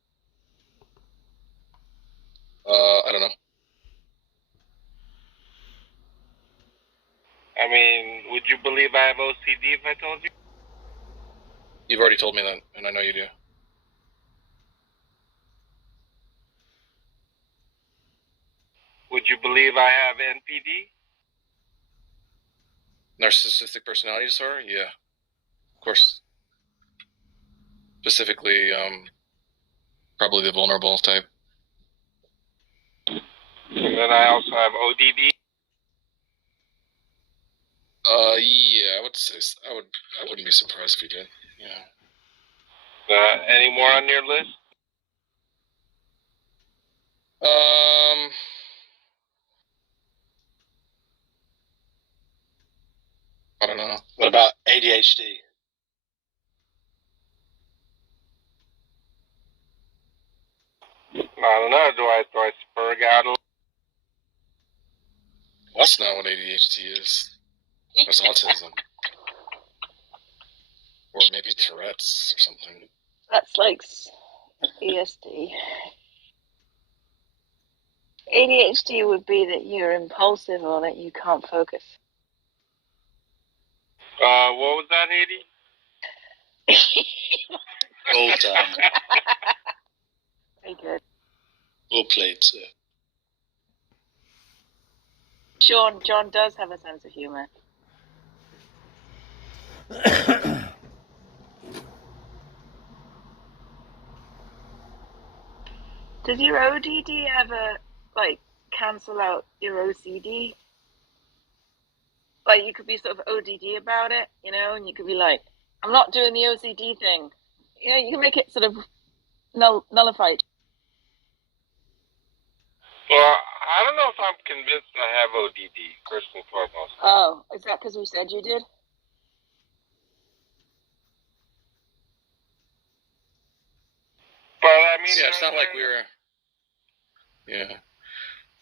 I don't know. I mean, would you believe I have OCD if I told you? You've already told me that, and I know you do. Would you believe I have NPD? Narcissistic personality disorder? Yeah. Of course. Specifically, probably the vulnerable type. And then I also have ODD. Yeah, I would say I wouldn't be surprised if you did. Yeah. Any more on your list? I don't know. What about ADHD? I don't know. Do I spurg out a little? That's not what ADHD is. That's autism. Or maybe Tourette's or something. That's like ESD. ADHD would be that you're impulsive or that you can't focus. What was that, Hedy? All done. Very good. Well played, sir. John does have a sense of humor. Does your ODD ever, like, cancel out your OCD? Like, you could be sort of ODD about it, you know, and you could be like, I'm not doing the OCD thing. You know, you can make it sort of nullified. Well, I don't know if I'm convinced I have ODD, first and foremost. Oh, is that because we said you did? But I mean, yeah, it's not like we were. Yeah.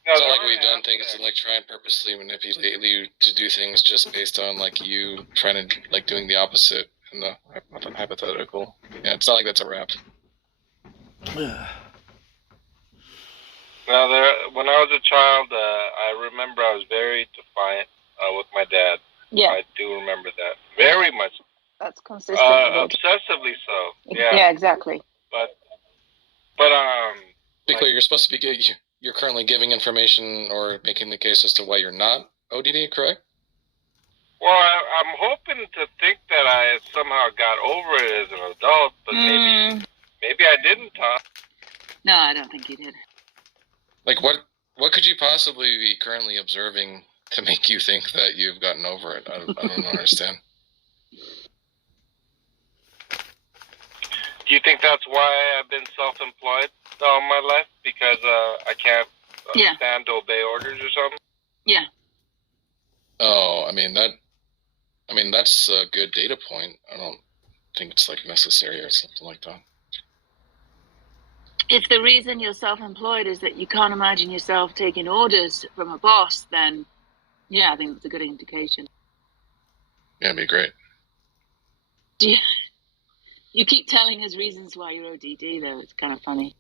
No, it's not like we've done things to like try and purposely manipulate you to do things just based on like you trying to like doing the opposite in the hypothetical. Yeah, it's not like that's a rap. Now, when I was a child, I remember I was very defiant with my dad. Yeah. I do remember that very much. That's consistent. Obsessively so. Yeah. Yeah, exactly. But be clear, you're supposed to be you're currently giving information or making the case as to why you're not ODD, correct? Well, I'm hoping to think that I somehow got over it as an adult, but maybe I didn't, Tom. No, I don't think you did. Like, what could you possibly be currently observing to make you think that you've gotten over it? I don't understand. Do you think that's why I've been self-employed all my life? Because I can't stand to obey orders or something? Yeah. Oh, I mean that's a good data point. I don't think it's like necessary or something like that. If the reason you're self-employed is that you can't imagine yourself taking orders from a boss, then yeah, I think that's a good indication. Yeah, it'd be great. Do You keep telling us reasons why you're ODD, though. It's kind of funny.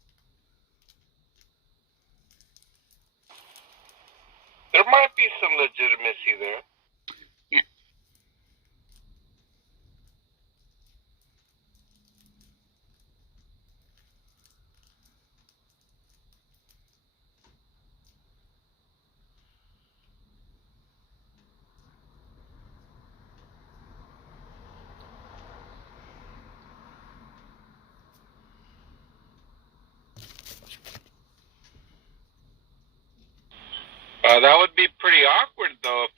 There might be some legitimacy there. That would be pretty awkward, though, if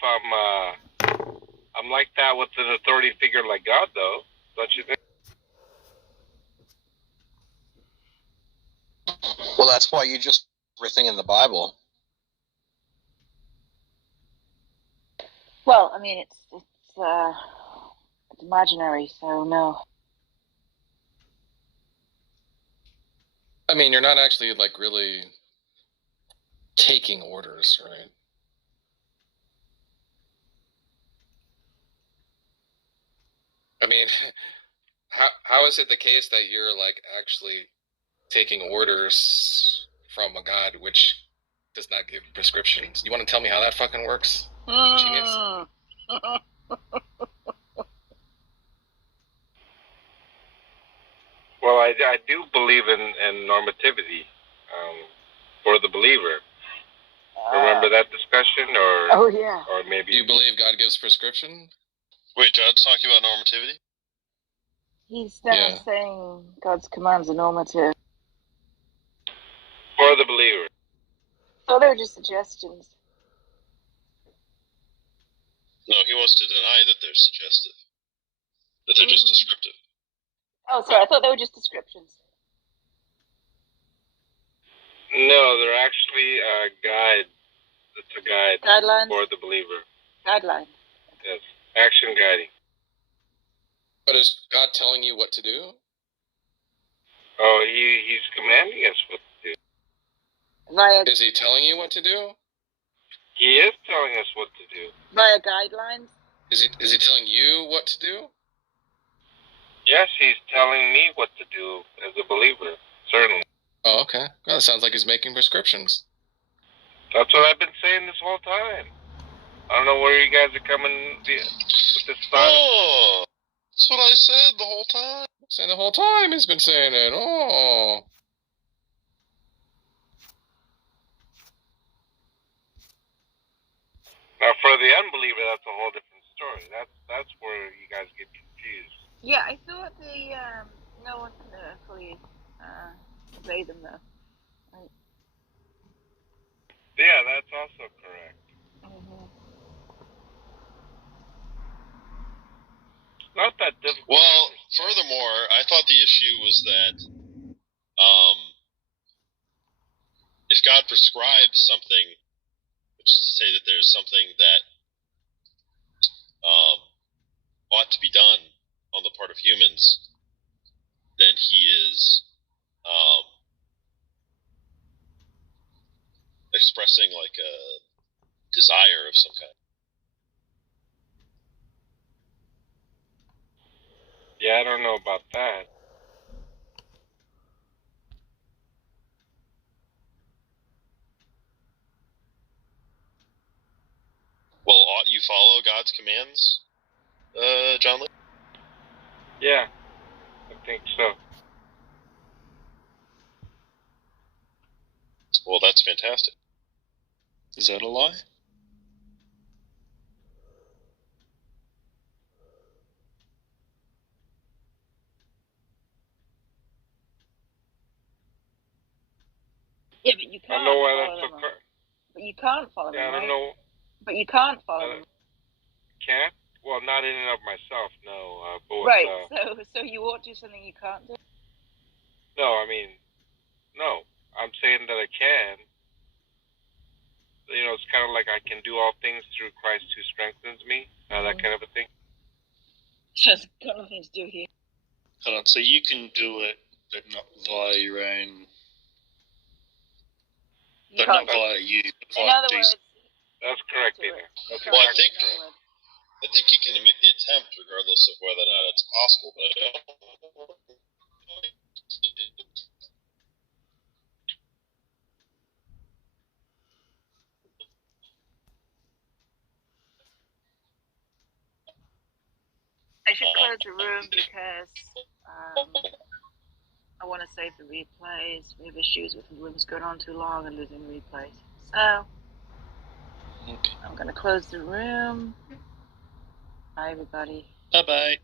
I'm like that with an authority figure like God, though. Don't you think? Well, that's why you just everything in the Bible. Well, I mean, it's imaginary, so no. I mean, you're not actually like really taking orders, right? I mean, how is it the case that you're like actually taking orders from a God which does not give prescriptions? You want to tell me how that fucking works? Genius. Well, I do believe in normativity for the believer. Remember that discussion, or Oh yeah. or maybe Do you believe God gives prescription? Wait, John's talking about normativity? He's Yeah. saying God's commands are normative. for the believer. Oh, they're just suggestions. No, he wants to deny that they're suggestive. That they're just descriptive. Oh, sorry, I thought they were just descriptions. No, they're actually a guide. It's a guide Guidelines? for the believer. Guidelines. Yes, action guiding. But is God telling you what to do? Oh, he's commanding us what to do. Via Is he telling you what to do? He is telling us what to do. via guidelines? Is he telling you what to do? Yes, he's telling me what to do as a believer. Certainly. Oh, okay. Well, it sounds like he's making prescriptions. That's what I've been saying this whole time. I don't know where you guys are coming with this thought. Oh, that's what I said the whole time. Saying the whole time he's been saying it. Oh. Now, for the unbeliever, that's a whole different story. That's where you guys get confused. Yeah, I thought no one can fully obey them though. Right. Yeah, that's also correct. It's not that difficult. Well, furthermore, I thought the issue was that if God prescribes something, which is to say that there's something that ought to be done on the part of humans, then he is expressing like a desire of some kind. Yeah, I don't know about that. Well, ought you follow God's commands, John Lee? Yeah, I think so. Well, that's fantastic. Is that a lie? Yeah, but you can't. I don't know why follow that's so. them. But you can't follow Yeah, them, I right? don't know. But you can't follow them. Can't? Well, not in and of myself, no. But with, Right. So you ought to do something you can't do. No, I mean, no. I'm saying that I can. You know, it's kind of like I can do all things through Christ who strengthens me. That kind of a thing. Just got nothing to do here. Hold on, so you can do it, but not via your own. But not via you, but In via other Jesus. words, That's correct, Peter. That's Well, I exactly think I think you can make the attempt regardless of whether or not it's possible, but I don't. I should close the room because I want to save the replays. We have issues with the rooms going on too long and losing replays. So I'm going to close the room. Bye, everybody. Bye bye.